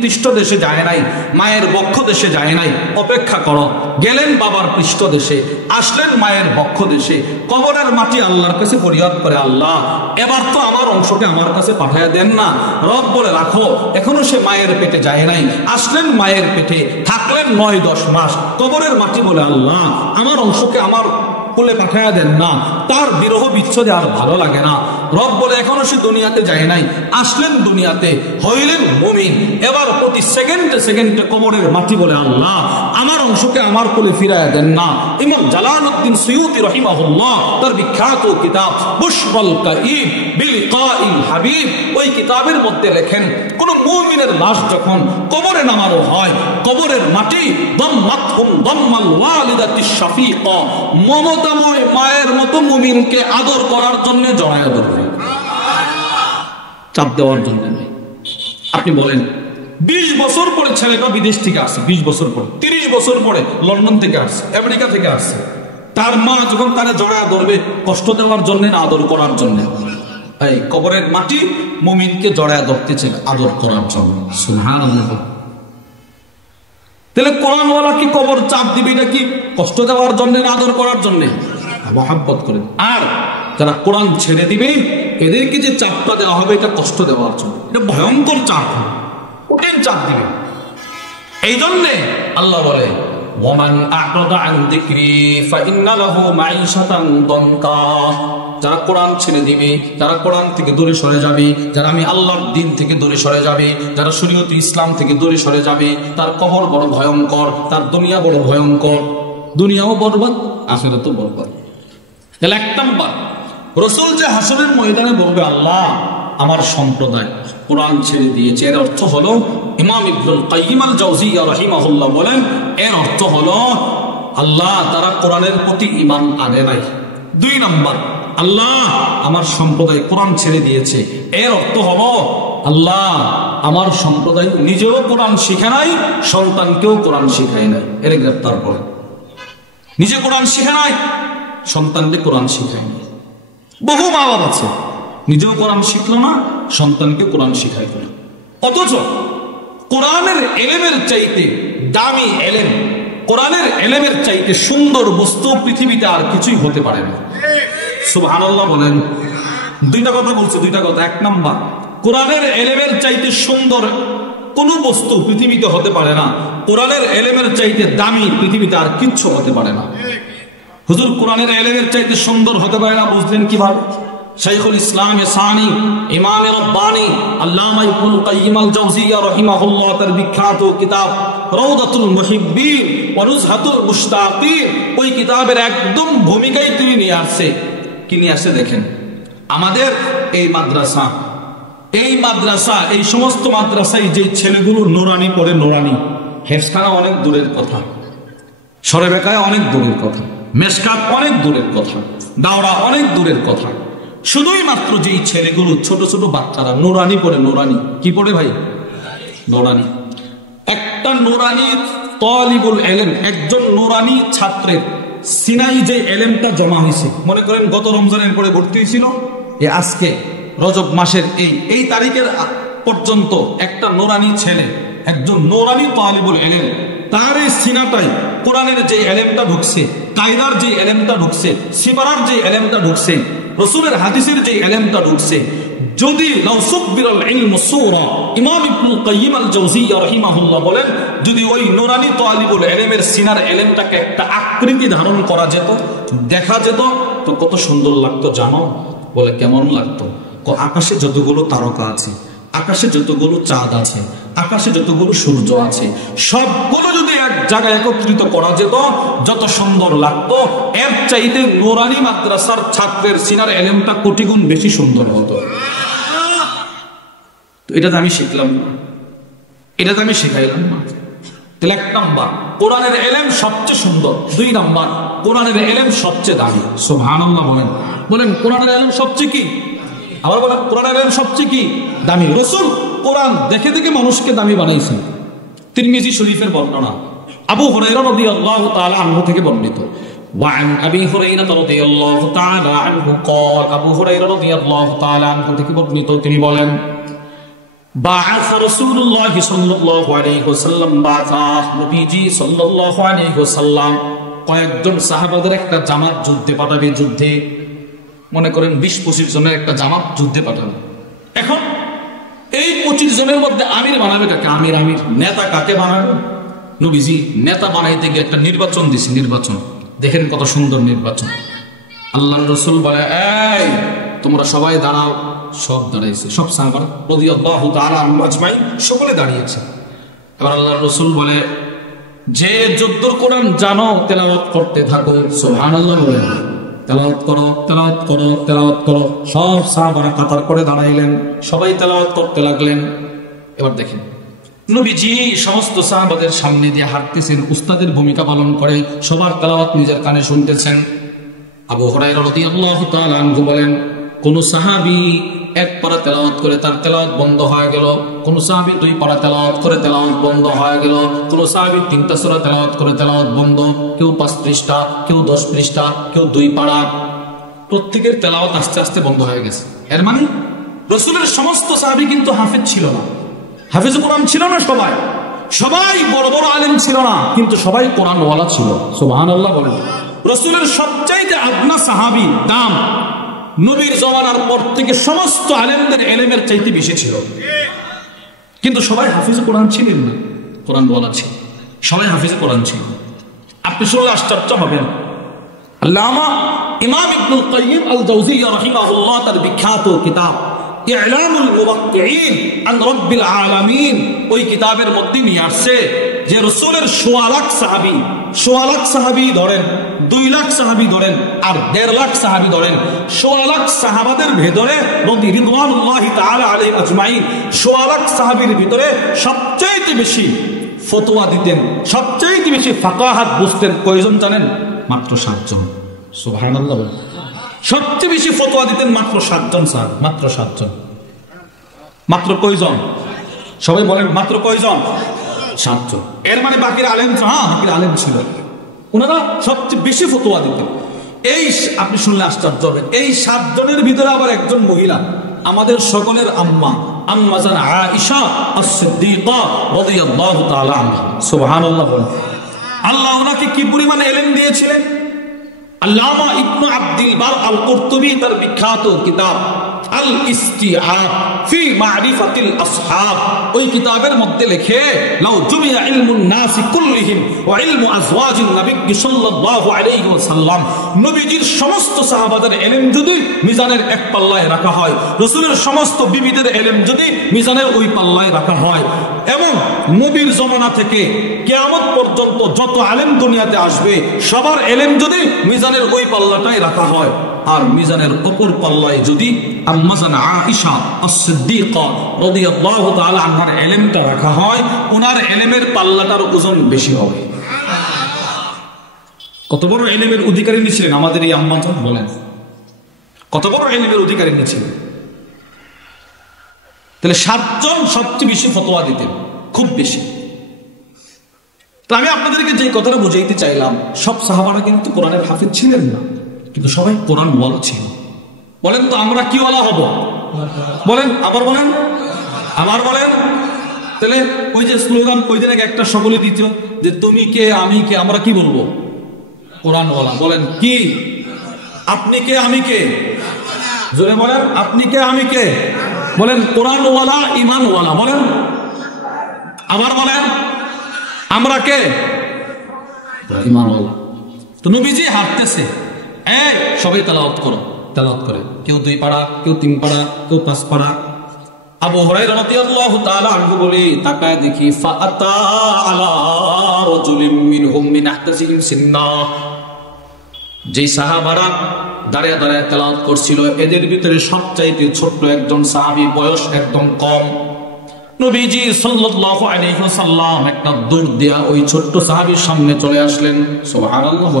পৃষ্ঠ দেশে যায় নাই, মায়ের বক্ষ দেশে যায় নাই, অপেক্ষা করো। গেলেন বাবার পৃষ্ঠ দেশে, আসলেন মায়ের বক্ষ দেশে। কবরের মাটি আল্লাহর কাছে ফরিয়াদ করে, আল্লাহ এবার তো আমার অংশকে আমার কাছে পাঠাইয়া দেন না। রব বলে, রাখো, এখনো সে মায়ের পেটে যায় নাই, আসলেন মায়ের পেটে, থাকলেন 9-10 মাস। কবরের মাটি বলে, আল্লাহ আমার অংশকে আমার কোলে পাঠাইয়া দেন না, তার বিরহ বিচ্ছেদে আর ভালো লাগে না। রব বলে, এখনো সে দুনিয়াতে যায় নাই, আসলেন দুনিয়াতে, হইলেন মুমিন। এবার প্রতি সেকেন্ডে সেকেন্ডে কবরের মাটি বলে, আল্লাহ আমার অংশকে আমার কোলে ফিরাইয়া দেন না। ইমাম জালালউদ্দিন সুয়ুতী রাহিমাহুল্লাহ তার বিখ্যাত কিতাব বুশরাল কাঈব বিলিকাইল হাবিব, ওই কিতাবের মধ্যে লেখেন, কোন মুমিনের লাশ যখন কবরে নামানো হয়, কবরের মাটি দাম্মাতহুম দাম্মাল ওয়ালিদাতিশ শাফীকা, মমতাময় মায়ের মতো মুমিনকে আদর করার জন্য জড়ায়া ধরবে, চাপ দেওয়ার জন্য নয়। আপনি বলেন 20 বছর পরে ছেলেটা বিদেশ থেকে আসছে, 20 বছর পরে, 30 বছর পরে লন্ডন থেকে আসছে, আমেরিকা থেকে আসছে, তার মা যখন তারা জড়ায়া ধরবে কষ্ট দেওয়ার জন্য না আদর করার জন্য? এই কবরের মাটি মুমিনকে জড়ায়া ধরতেছে আদর করার জন্য। সুবহানাল্লাহ। তাহলে কোরআনওয়ালা কি কবর চাপ দিবে, এটা কি কষ্ট দেওয়ার জন্য না আদর করার জন্য? মহব্বত করে। আর যারা কোরআন ছেড়ে দিবে, এদেরকে যে চাপটা দেওয়া হবে এটা কষ্ট দেওয়ার জন্য, এটা ভয়ঙ্কর চাপ, কঠিন চাপ দিবে। এই জন্যে আল্লাহ বলে, ওয়ামান আ'রাদা আন যিকরি ফাইন্না লাহু মাঈশাতান দানকা, যারা কোরআন ছেড়ে দিবে, যারা কোরআন থেকে দূরে সরে যাবে, যারা আমি আল্লাহর দ্বীন থেকে দূরে সরে যাবে, যারা শরীয়ত ইসলাম থেকে দূরে সরে যাবে, তার কবর বড় ভয়ঙ্কর, তার দুনিয়া বড় ভয়ঙ্কর, দুনিয়াও বরবাদ, আখিরাতও বরবাদ। তাহলে 1 নাম্বার, রাসূল যে হাসরের ময়দানে বলবে, আল্লাহ আমার সম্প্রদায় কোরআন ছেড়ে দিয়েছে, এর অর্থ হলো, ইমাম ইবনুল কাইয়িম আল জাওজিয়া রাহিমাহুল্লাহ বলেন, এর অর্থ হলো আল্লাহ তারা কোরআনের প্রতি ঈমান আনে নাই। 2 নাম্বার, আল্লাহ আমার সম্প্রদায় কোরআন ছেড়ে দিয়েছে, এর অর্থ হলো আল্লাহ আমার সম্প্রদায় নিজেও কোরআন শিখে নাই, সন্তানকেও কোরআন শিখায় নাই, এর গ্রেফতার করে। নিজে কোরআন শিখে নাই, সন্তানকে কোরআন শিখায় নাই। বহু মা বাবা আছে নিজেও কোরআন শিখলো না, সন্তানকে কোরআন শিখাইল না। অথচ কোরআনের এলেমের চাইতে দামি এলেম, কোরআনের এলেমের চাইতে সুন্দর বস্তু পৃথিবীতে আর কিছুই হতে পারে না। সুবহানাল্লাহ বলেন। 2টা কথা বলছে, 2টা কথা। 1 নাম্বার, কোরআনের এলেমের চাইতে সুন্দর কোন বস্তু পৃথিবীতে হতে পারে না, কোরআনের এলেমের চাইতে দামি পৃথিবীতে আর কিচ্ছু হতে পারে না। হুজুর কোরআনের এলেমের চাইতে সুন্দর হতে পারে না, বুঝলেন কিভাবে? শাইখুল ইসলাম সানি, ইমাম রব্বানি আল্লামা ইবনুল কাইয়িম আল জাওজিয়া রাহিমাহুল্লাহ তার বিখ্যাত কিতাব রাউদাতুল মুহিব্বিন ওয়া নুজহাতুল মুশতাকিন, ওই কিতাবের একদম ভূমিকায় তিনি নিয়ে আসছে। কি নিয়ে আসছে দেখেন, আমাদের এই মাদ্রাসা, এই সমস্ত মাদ্রাসায় যে ছেলেগুলো নুরানি পড়ে, নুরানি, হেফজখানা অনেক দূরের কথা, সরেবেকায় অনেক দূরের কথা, মেশকাত অনেক দূরের কথা, দাওরা অনেক দূরের কথা। শুধুই মাত্র যেই ছেলেগুলো ছোট ছোট বাচ্চারা নুরানি পড়ে, নুরানি কি পড়ে ভাই? নুরানি। একটা নুরানি তালিবুল ইলম, একজন নুরানি ছাত্রের সিনাই যে এলেমটা জমা হয়েছে, মনে করেন গত রমজানের পরে ভর্তি হয়েছিল, আজকে রজব মাসের এই তারিখের পর্যন্ত একটা নুরানি ছেলে, একজন নুরানি তালিবুল ইলম, তার এই সিনাটাই কোরআনের যে এলেমটা ঢুকছে, কায়দার যে এলেমটা ঢুকছে, সিবারার যে এলেমটা ঢুকছে, রাসূলের হাদিসের যে এলেমটা ঢুকছে, যদি লাউ সুবিরাল ইলমু সূরা, ইমাম ইবনুল কাইয়িম আল জাওজিয়া রাহিমাহুল্লাহ বলেন, যদি ওই নুরানি তালিবুল ইলমের সিনার এলেমটাকে একটা আকৃতি ধারণ করা যেত, দেখা যেত, তো কত সুন্দর লাগতো জানো? বলে কেমন লাগতো? আকাশে যতগুলো তারকা আছে, আকাশে যতগুলো চাঁদ আছে, আকাশে যতগুলো সূর্য আছে, সবগুলো যদি এক জায়গায় একত্রিত করা যেত, যত সুন্দর লাগতো। এর চাইতে নুরানি মাদ্রাসার ছাত্রের সিনার এলেমটা কোটি গুণ বেশি সুন্দর হতো। তো এটা তো আমি শিখলাম না, এটা তো আমি শিখাইলাম না। তাহলে 1 নাম্বার কোরআনের ইলম সবচেয়ে সুন্দর, 2 নাম্বার কোরআনের ইলম সবচেয়ে দামি। সুবহানাল্লাহ বলেন, বলেন কোরআনের ইলম সবচেয়ে কি? আবার বলেন কোরআনের ইলম সবচেয়ে কি? দামি। রাসূল কোরআন দেখে দেখে মানুষকে দামি বানাইছেন। তিরমিজি শরীফের বর্ণনা, আবু হুরায়রা রাদিয়াল্লাহু তাআলা আনহু থেকে বর্ণিত। وعن أبي هريرة رضي الله تعالى عنه قال আবু হুরায়রা রাদিয়াল্লাহু তাআলা আনহু থেকে বর্ণিত, তিনি বলেন বাআস রাসূলুল্লাহ সাল্লাল্লাহু আলাইহি ওয়াসাল্লাম নবীজি সাল্লাল্লাহু আলাইহি ওয়াসাল্লাম কয়েকজন সাহাবাদের একটা জামাত যুদ্ধে পাঠাবে। যুদ্ধে মনে করেন 20-25 জনের একটা জামাত যুদ্ধে পাঠাবে। এখন এই 25 জনের মধ্যে আমির বানাবে কাকে? আমির নেতা কাকে বানাবে? নবীজি নেতা বানাইতে গিয়ে একটা নির্বাচন দিছে। নির্বাচন দেখেন কত সুন্দর নির্বাচন। আল্লাহর রাসূল বলে, এই তোমরা সবাই দাঁড়াও। সব দাঁড়াইছে, সব সাহাবা রাদিয়াল্লাহু তাআলা আনহুম আজমাইন সকলে দাঁড়িয়েছে। এবার আল্লাহর রাসূল বলে, যে যুদ্ধর কোরআন জানো তেলাওয়াত করতে থাকো। সুবহানাল্লাহ বলেন, তেলাওয়াত করো, তেলাওয়াত করো, তেলাওয়াত করো। সব সাহাবারা কাতার করে দাঁড়াইলেন, সবাই তেলাওয়াত করতে লাগলেন। এবার দেখেন নবীজি সমস্ত সাহাবাদের সামনে দিয়ে হাঁটতেছেন, উস্তাদের ভূমিকা পালন করে সবার তেলাওয়াত নিজের কানে শুনতেছেন। আবু হুরায়রা রাদিয়াল্লাহু তাআলা আনহু বলেন, কোন সাহাবী 1 পারা তেলাওয়াত করে তার তেলাওয়াত বন্ধ হয়ে গেল, কোন সাহাবী 2 পারা তেলাওয়াত করে তেলাওয়াত বন্ধ হয়ে গেল, কোন সাহাবী 3টা সূরা তেলাওয়াত করে তেলাওয়াত বন্ধ, কেউ 5 পৃষ্ঠা, কেউ 10 পৃষ্ঠা, কেউ 2 পারা। প্রত্যেকের তেলাওয়াত আস্তে আস্তে বন্ধ হয়ে গেছে। এর মানে রাসূলের সমস্ত সাহাবী কিন্তু হাফেজ ছিল না, হাফেজ কোরআন ছিল না। সবাই বড় বড় আলেম ছিল না, কিন্তু সবাই কোরআনওয়ালা ছিল। সুবহানাল্লাহ বলেন। রাসূলের সবচাইতে আদনা সাহাবী দাম নবীর জমানার পর থেকে সমস্ত আলেমদের ইলমের চাইতে বেশি ছিল, কিন্তু সবাই হাফেজ কোরআন ছিলেন না, কোরআনওয়ালা ছিল। সবাই হাফেজ কোরআন ছিল। আপনি শুনলে আশ্চর্য হবেন, আল্লামা ইমাম ইবনুল কাইয়িম আল জাওজিয়্যা রাহিমাহুল্লাহ তার বিখ্যাত কিতাব ইলামুল মুওয়াক্কিঈন আন রাব্বিল আলামিন, ওই কিতাবের মধ্যে নিয়ে আসছে যে রাসূলের 1.5 লাখ সাহাবী ধরেন, 2 লাখ সাহাবী ধরেন, আর 1.5 লাখ সাহাবী ধরেন, 1.5 লাখ সাহাবাদের ভেতরে রিদওয়ানুল্লাহি তাআলা আলাইহিম আজমাইন 1.5 লাখ সাহাবীর ভিতরে সবচেয়ে বেশি ফতোয়া দিতেন, সবচেয়ে বেশি ফাকাহাত বুঝতেন কয়জন জানেন? মাত্র 7 জন। সুবহানাল্লাহ। সবচেয়ে বেশি ফতোয়া দিতেন মাত্র 7 জন সাহাবী, মাত্র 7 জন। মাত্র কয়জন? সবাই বলেন মাত্র কয়জন? 7 জন। এর মানে বাকিরা আলেম, বাকিরা আলেম ছিল, ওনারা সবচেয়ে বেশি ফতোয়া দিতেন। এই আপনি শুনলে আশ্চর্য হবেন, এই 7 জনের ভিতরে আবার একজন মহিলা, আমাদের সকলের আম্মা জান আয়েশা আস-সিদ্দিকা রাদিয়াল্লাহু তাআলা আনহা। সুবহানাল্লাহ বলেন। আল্লাহ ওনাকে কি পরিমাণে ইলম দিয়েছিলেন। আল্লামা ইবনে আব্দুল বার আল কুরতুবী তার বিখ্যাত কিতাব আল ইস্তিআব ফি মারিফাতিল আসহাব, ওই কিতাবের মধ্যে লেখে, লাউ জুমিয়া ইলমুন নাস কুল্লিহিম ওয়া ইলমু আজওয়াজিন নবী সাল্লাল্লাহু আলাইহি ওয়াসাল্লাম, নবীজির সমস্ত সাহাবাদের ইলম যদি মিজানের এক পাল্লায় রাখা হয়, রাসূলের সমস্ত বিবিদের ইলম যদি মিজানের ওই পাল্লায় রাখা হয়, এবং নবীর জমানা থেকে কিয়ামত পর্যন্ত যত আলেম দুনিয়াতে আসবে সবার ইলম যদি মিজানের ওই পাল্লাটাই রাখা হয়, আর মিজানের অপর পাল্লায় যদি আম্মা জান আয়েশা আস-সিদ্দিকা রাদিয়াল্লাহু তাআলা আনহার ইলমটা রাখা হয়, ওনার ইলমের পাল্লাটার ওজন বেশি হবে। কত বড় ইলমের অধিকারী ছিলেন আমাদের এই আম্মা জান, বলেন কত বড় ইলমের অধিকারী ছিলেন। তাহলে 7 জন সবচেয়ে বেশি ফতোয়া দিতেন, খুব বেশি। তো আমি আপনাদেরকে যে কথাটা বুঝাইতে চাইলাম, সব সাহাবারা কিন্তু কোরআনের হাফেজ ছিলেন না, কিন্তু সবাই কোরআন ওয়ালা ছিল। বলেন তো আমরা কি ওয়ালা হব? বলেন, আবার বলেন, আবার বলেন। তাহলে ওই যে স্লোগান ওই দিন একটা সকলে দিত যে তুমি কে আমি কে, আমরা কি বলবো? কোরআন ওয়ালা। বলেন কি? আপনি কে আমি কে? জোরে বলেন, আপনি কে আমি কে? বলেন কোরআন ওয়ালা ঈমান ওয়ালা। বলেন, আবার বলেন, আমরা কে? ঈমান ওয়ালা। তো নবীজি হাঁটতেছে, এই সবাই তেলাওয়াত করো, তেলাওয়াত করে, কেউ 2 পারা, কেউ 3 পারা, কেউ 5 পারা। আবু হুরায়রা রাদিয়াল্লাহু তাআলা আনহু বলে, তাকায় দেখি ফাআতা আলা রাজুলিন মিনহুম মিন আহতাসিহিম সিন্না, যেই সাহাবারা দাঁড়িয়ে দাঁড়িয়ে তেলাওয়াত করছিল, এদের ভিতরে সবচাইতে ছোট্ট একজন সাহাবী, বয়স একদম কম। নবীজি সাল্লাল্লাহু আলাইহি ওয়াসাল্লাম একটা দৌড় দিয়া ওই ছোট্ট সাহাবীর সামনে চলে আসলেন। সুবহানাল্লাহ।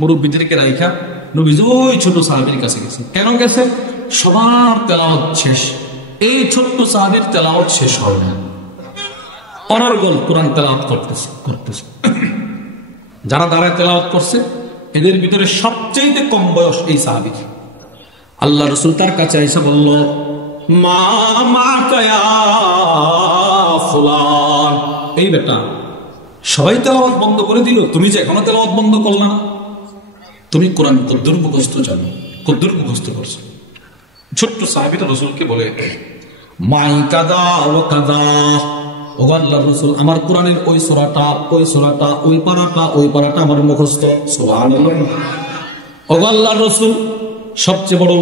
মুরব্বিদেরকে রাইখা নবীজি ওই ছোট সাহাবীর কাছে গেছে। কেন গেছে? সবার তেলাওয়াত শেষ, এই ছোট্ট সাহাবীর তেলাওয়াত শেষ হয় না। অনর্গল কোরআন তেলাওয়াত করতেছে। যারা দাঁড়ায় তেলাওয়াত করছে এদের ভিতরে সবচেয়ে কম বয়স এই সাহাবী। আল্লাহ রাসূল তার কাছে এসে বলল, মা মাকা ইয়া ফুলান, এই বেটা সবাই তেলাওয়াত বন্ধ করে দিল, তুমি যে এখনো তেলাওয়াত বন্ধ করলা না? তুমি কোরআন কদ্দুর মুখস্থ জানো, কদ্দুর মুখস্থ করছো? ছোট্ট সাহাবীটা রাসূলকে বলে, মাই কাদা ও কাদা, ও আল্লাহর রাসূল আমার কোরআনের ওই সূরাটা ওই পারাটা আমার মুখস্থ। সুবহানাল্লাহ। ও আল্লাহর রাসূল সবচেয়ে বড়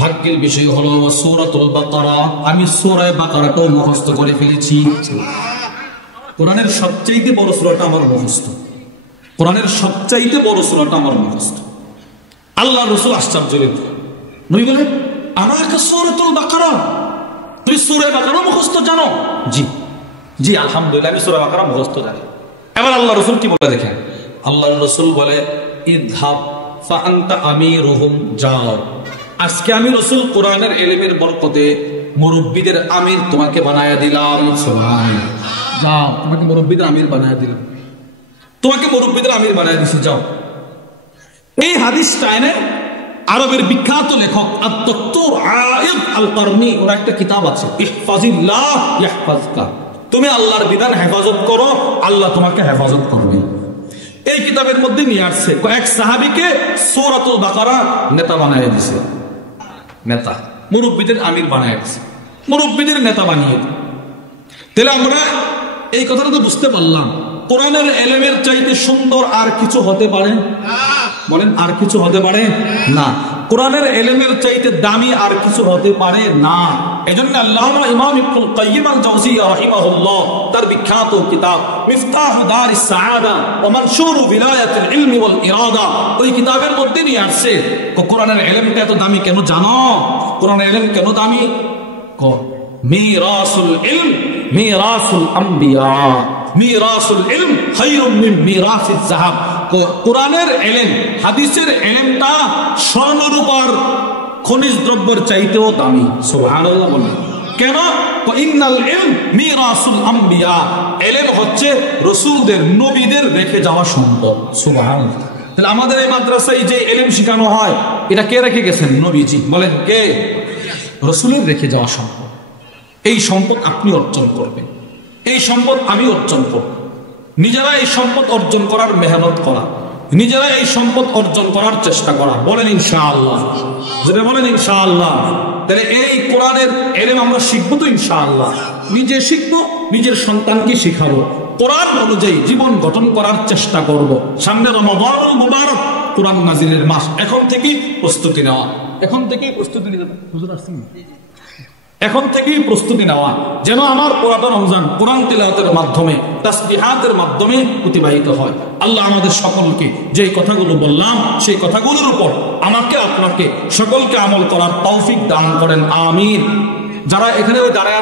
ভাগ্যের বিষয় হলো সূরাতুল বাকারা, আমি সূরা বাকারাটাও মুখস্থ করে ফেলেছি। কোরআনের সবচেয়ে বড় সূরাটা আমার মুখস্থ, কোরআনের সবচেয়ে বড় সূরাটা আমার মুখস্থ। আল্লাহর রাসূল আশ্চর্য হলেন, নবী বলেন, আমাকে সূরাতুল বাকারা, তুমি সূরা বাকারা মুখস্থ জানো? জি জি আলহামদুলিল্লাহ, আমি সূরা বাকারা মুখস্থ জানি। এবার আল্লাহ রাসূল কি বলে দেখেন, আল্লাহর রাসূল বলে, ইযহাব ফা আনতা আমিরুহুম, যাও, আজকে আমি রাসূল কোরআনের ইলমের বরকতে মুরব্বিদের আমির তোমাকে বানায়া দিলাম। সুবহানাল্লাহ। যাও, তোমাকে মুরব্বিদের আমির বানায়া দিলাম, তোমাকে মুরব্বিদের আমির বানায়া দিছি, যাও। এই হাদিসটা এনে আরবের বিখ্যাত লেখক আদ-দক্তর আয়েদ আল-কারনি, ওর একটা কিতাব আছে, ইহফাজিল্লাহ ইয়াহফাজকা, তুমি আল্লাহর বিধান হেফাজত করো, আল্লাহ তোমাকে হেফাজত করবে। এই কিতাবের মধ্যে নিয়ে আসছে কয়েক সাহাবীকে সূরাতুল বাকারা নেতা বানায় দিয়েছে, নেতা, মুরব্বিদের আমির বানায় দিয়েছে, মুরব্বিদের নেতা বানিয়ে। তাহলে আমরা এই কথাটা তো বুঝতে পারলাম, কোরআনের ইলমের চাইতে সুন্দর আর কিছু হতে পারে? বলেন, আর কিছু হতে পারে না। কোরআনের ইলমের চাইতে দামি আর কিছু হতে পারে না। এজন্য আল্লামা ইমাম ইবনুল কাইয়্যিম আল-জাওজিয়্যা রাহিমাহুল্লাহ তার বিখ্যাত কিতাব মিফতাহু দারিস সাআদা ওয়া মানশুরু বিলায়াতিল ইলমি ওয়াল ইরাদা, ওই কিতাবের মধ্যে নিয়ে আসছে কোরআনের ইলমটা এত দামি কেন জানো? কোরআনের ইলম কেন দামি? মিরাসুল ইলম মিরাসুল আম্বিয়া, মিরাসুল ইলম খায়রুম মিন মিরাসিজ যাহাব। কোরআনের ইলম, হাদিসের ইলমটা স্বর্ণরূপার খনিজ দ্রব্যের চাইতেও দামি। সুবহানাল্লাহ বলেন। কেন? ইন্নাল ইলম মিরাসুল আম্বিয়া, ইলম হচ্ছে রাসূলদের, নবীদের রেখে যাওয়া সম্পদ। সুবহানাল্লাহ। তাহলে আমাদের এই মাদ্রাসায় যে ইলম শেখানো হয় এটা কে রেখে গেছেন? নবীজি। বলেন কে? রাসূলের রেখে যাওয়া সম্পদ। এই সম্পদ আপনি অর্জন করবেন, এই সম্পদ আমি অর্জন করব। নিজেরা এই সম্পদ অর্জন করার মেহনত করা, নিজেরা এই সম্পদ অর্জন করার চেষ্টা করা। বলেন ইনশাআল্লাহ, যেটা বলেন ইনশাআল্লাহ। তাহলে এই কোরআনের ইলম আমরা শিখবো তো ইনশাআল্লাহ, নিজে শিখবো, নিজের সন্তানকে শিখাবো, কোরআন অনুযায়ী জীবন গঠন করার চেষ্টা করব। সামনে রমাদানুল মুবারক, কোরআন নাজিলের মাস, এখন থেকেই প্রস্তুতি নেওয়া, এখন থেকেই প্রস্তুতি নিতে, হুজুর আসছেন, এখন থেকেই প্রস্তুতি নেওয়া যেন আমার পুরাটা রমজান কোরআন তিলাওয়াতের মাধ্যমে, তাসবিহাতের মাধ্যমে অতিবাহিত হয়। আল্লাহ আমাদের সকলকে যে কথাগুলো বললাম সেই কথাগুলোর উপর আমাকে আপনাকে সকলকে আমল করার তৌফিক দান করেন, আমিন। যারা এখানে দাঁড়ায়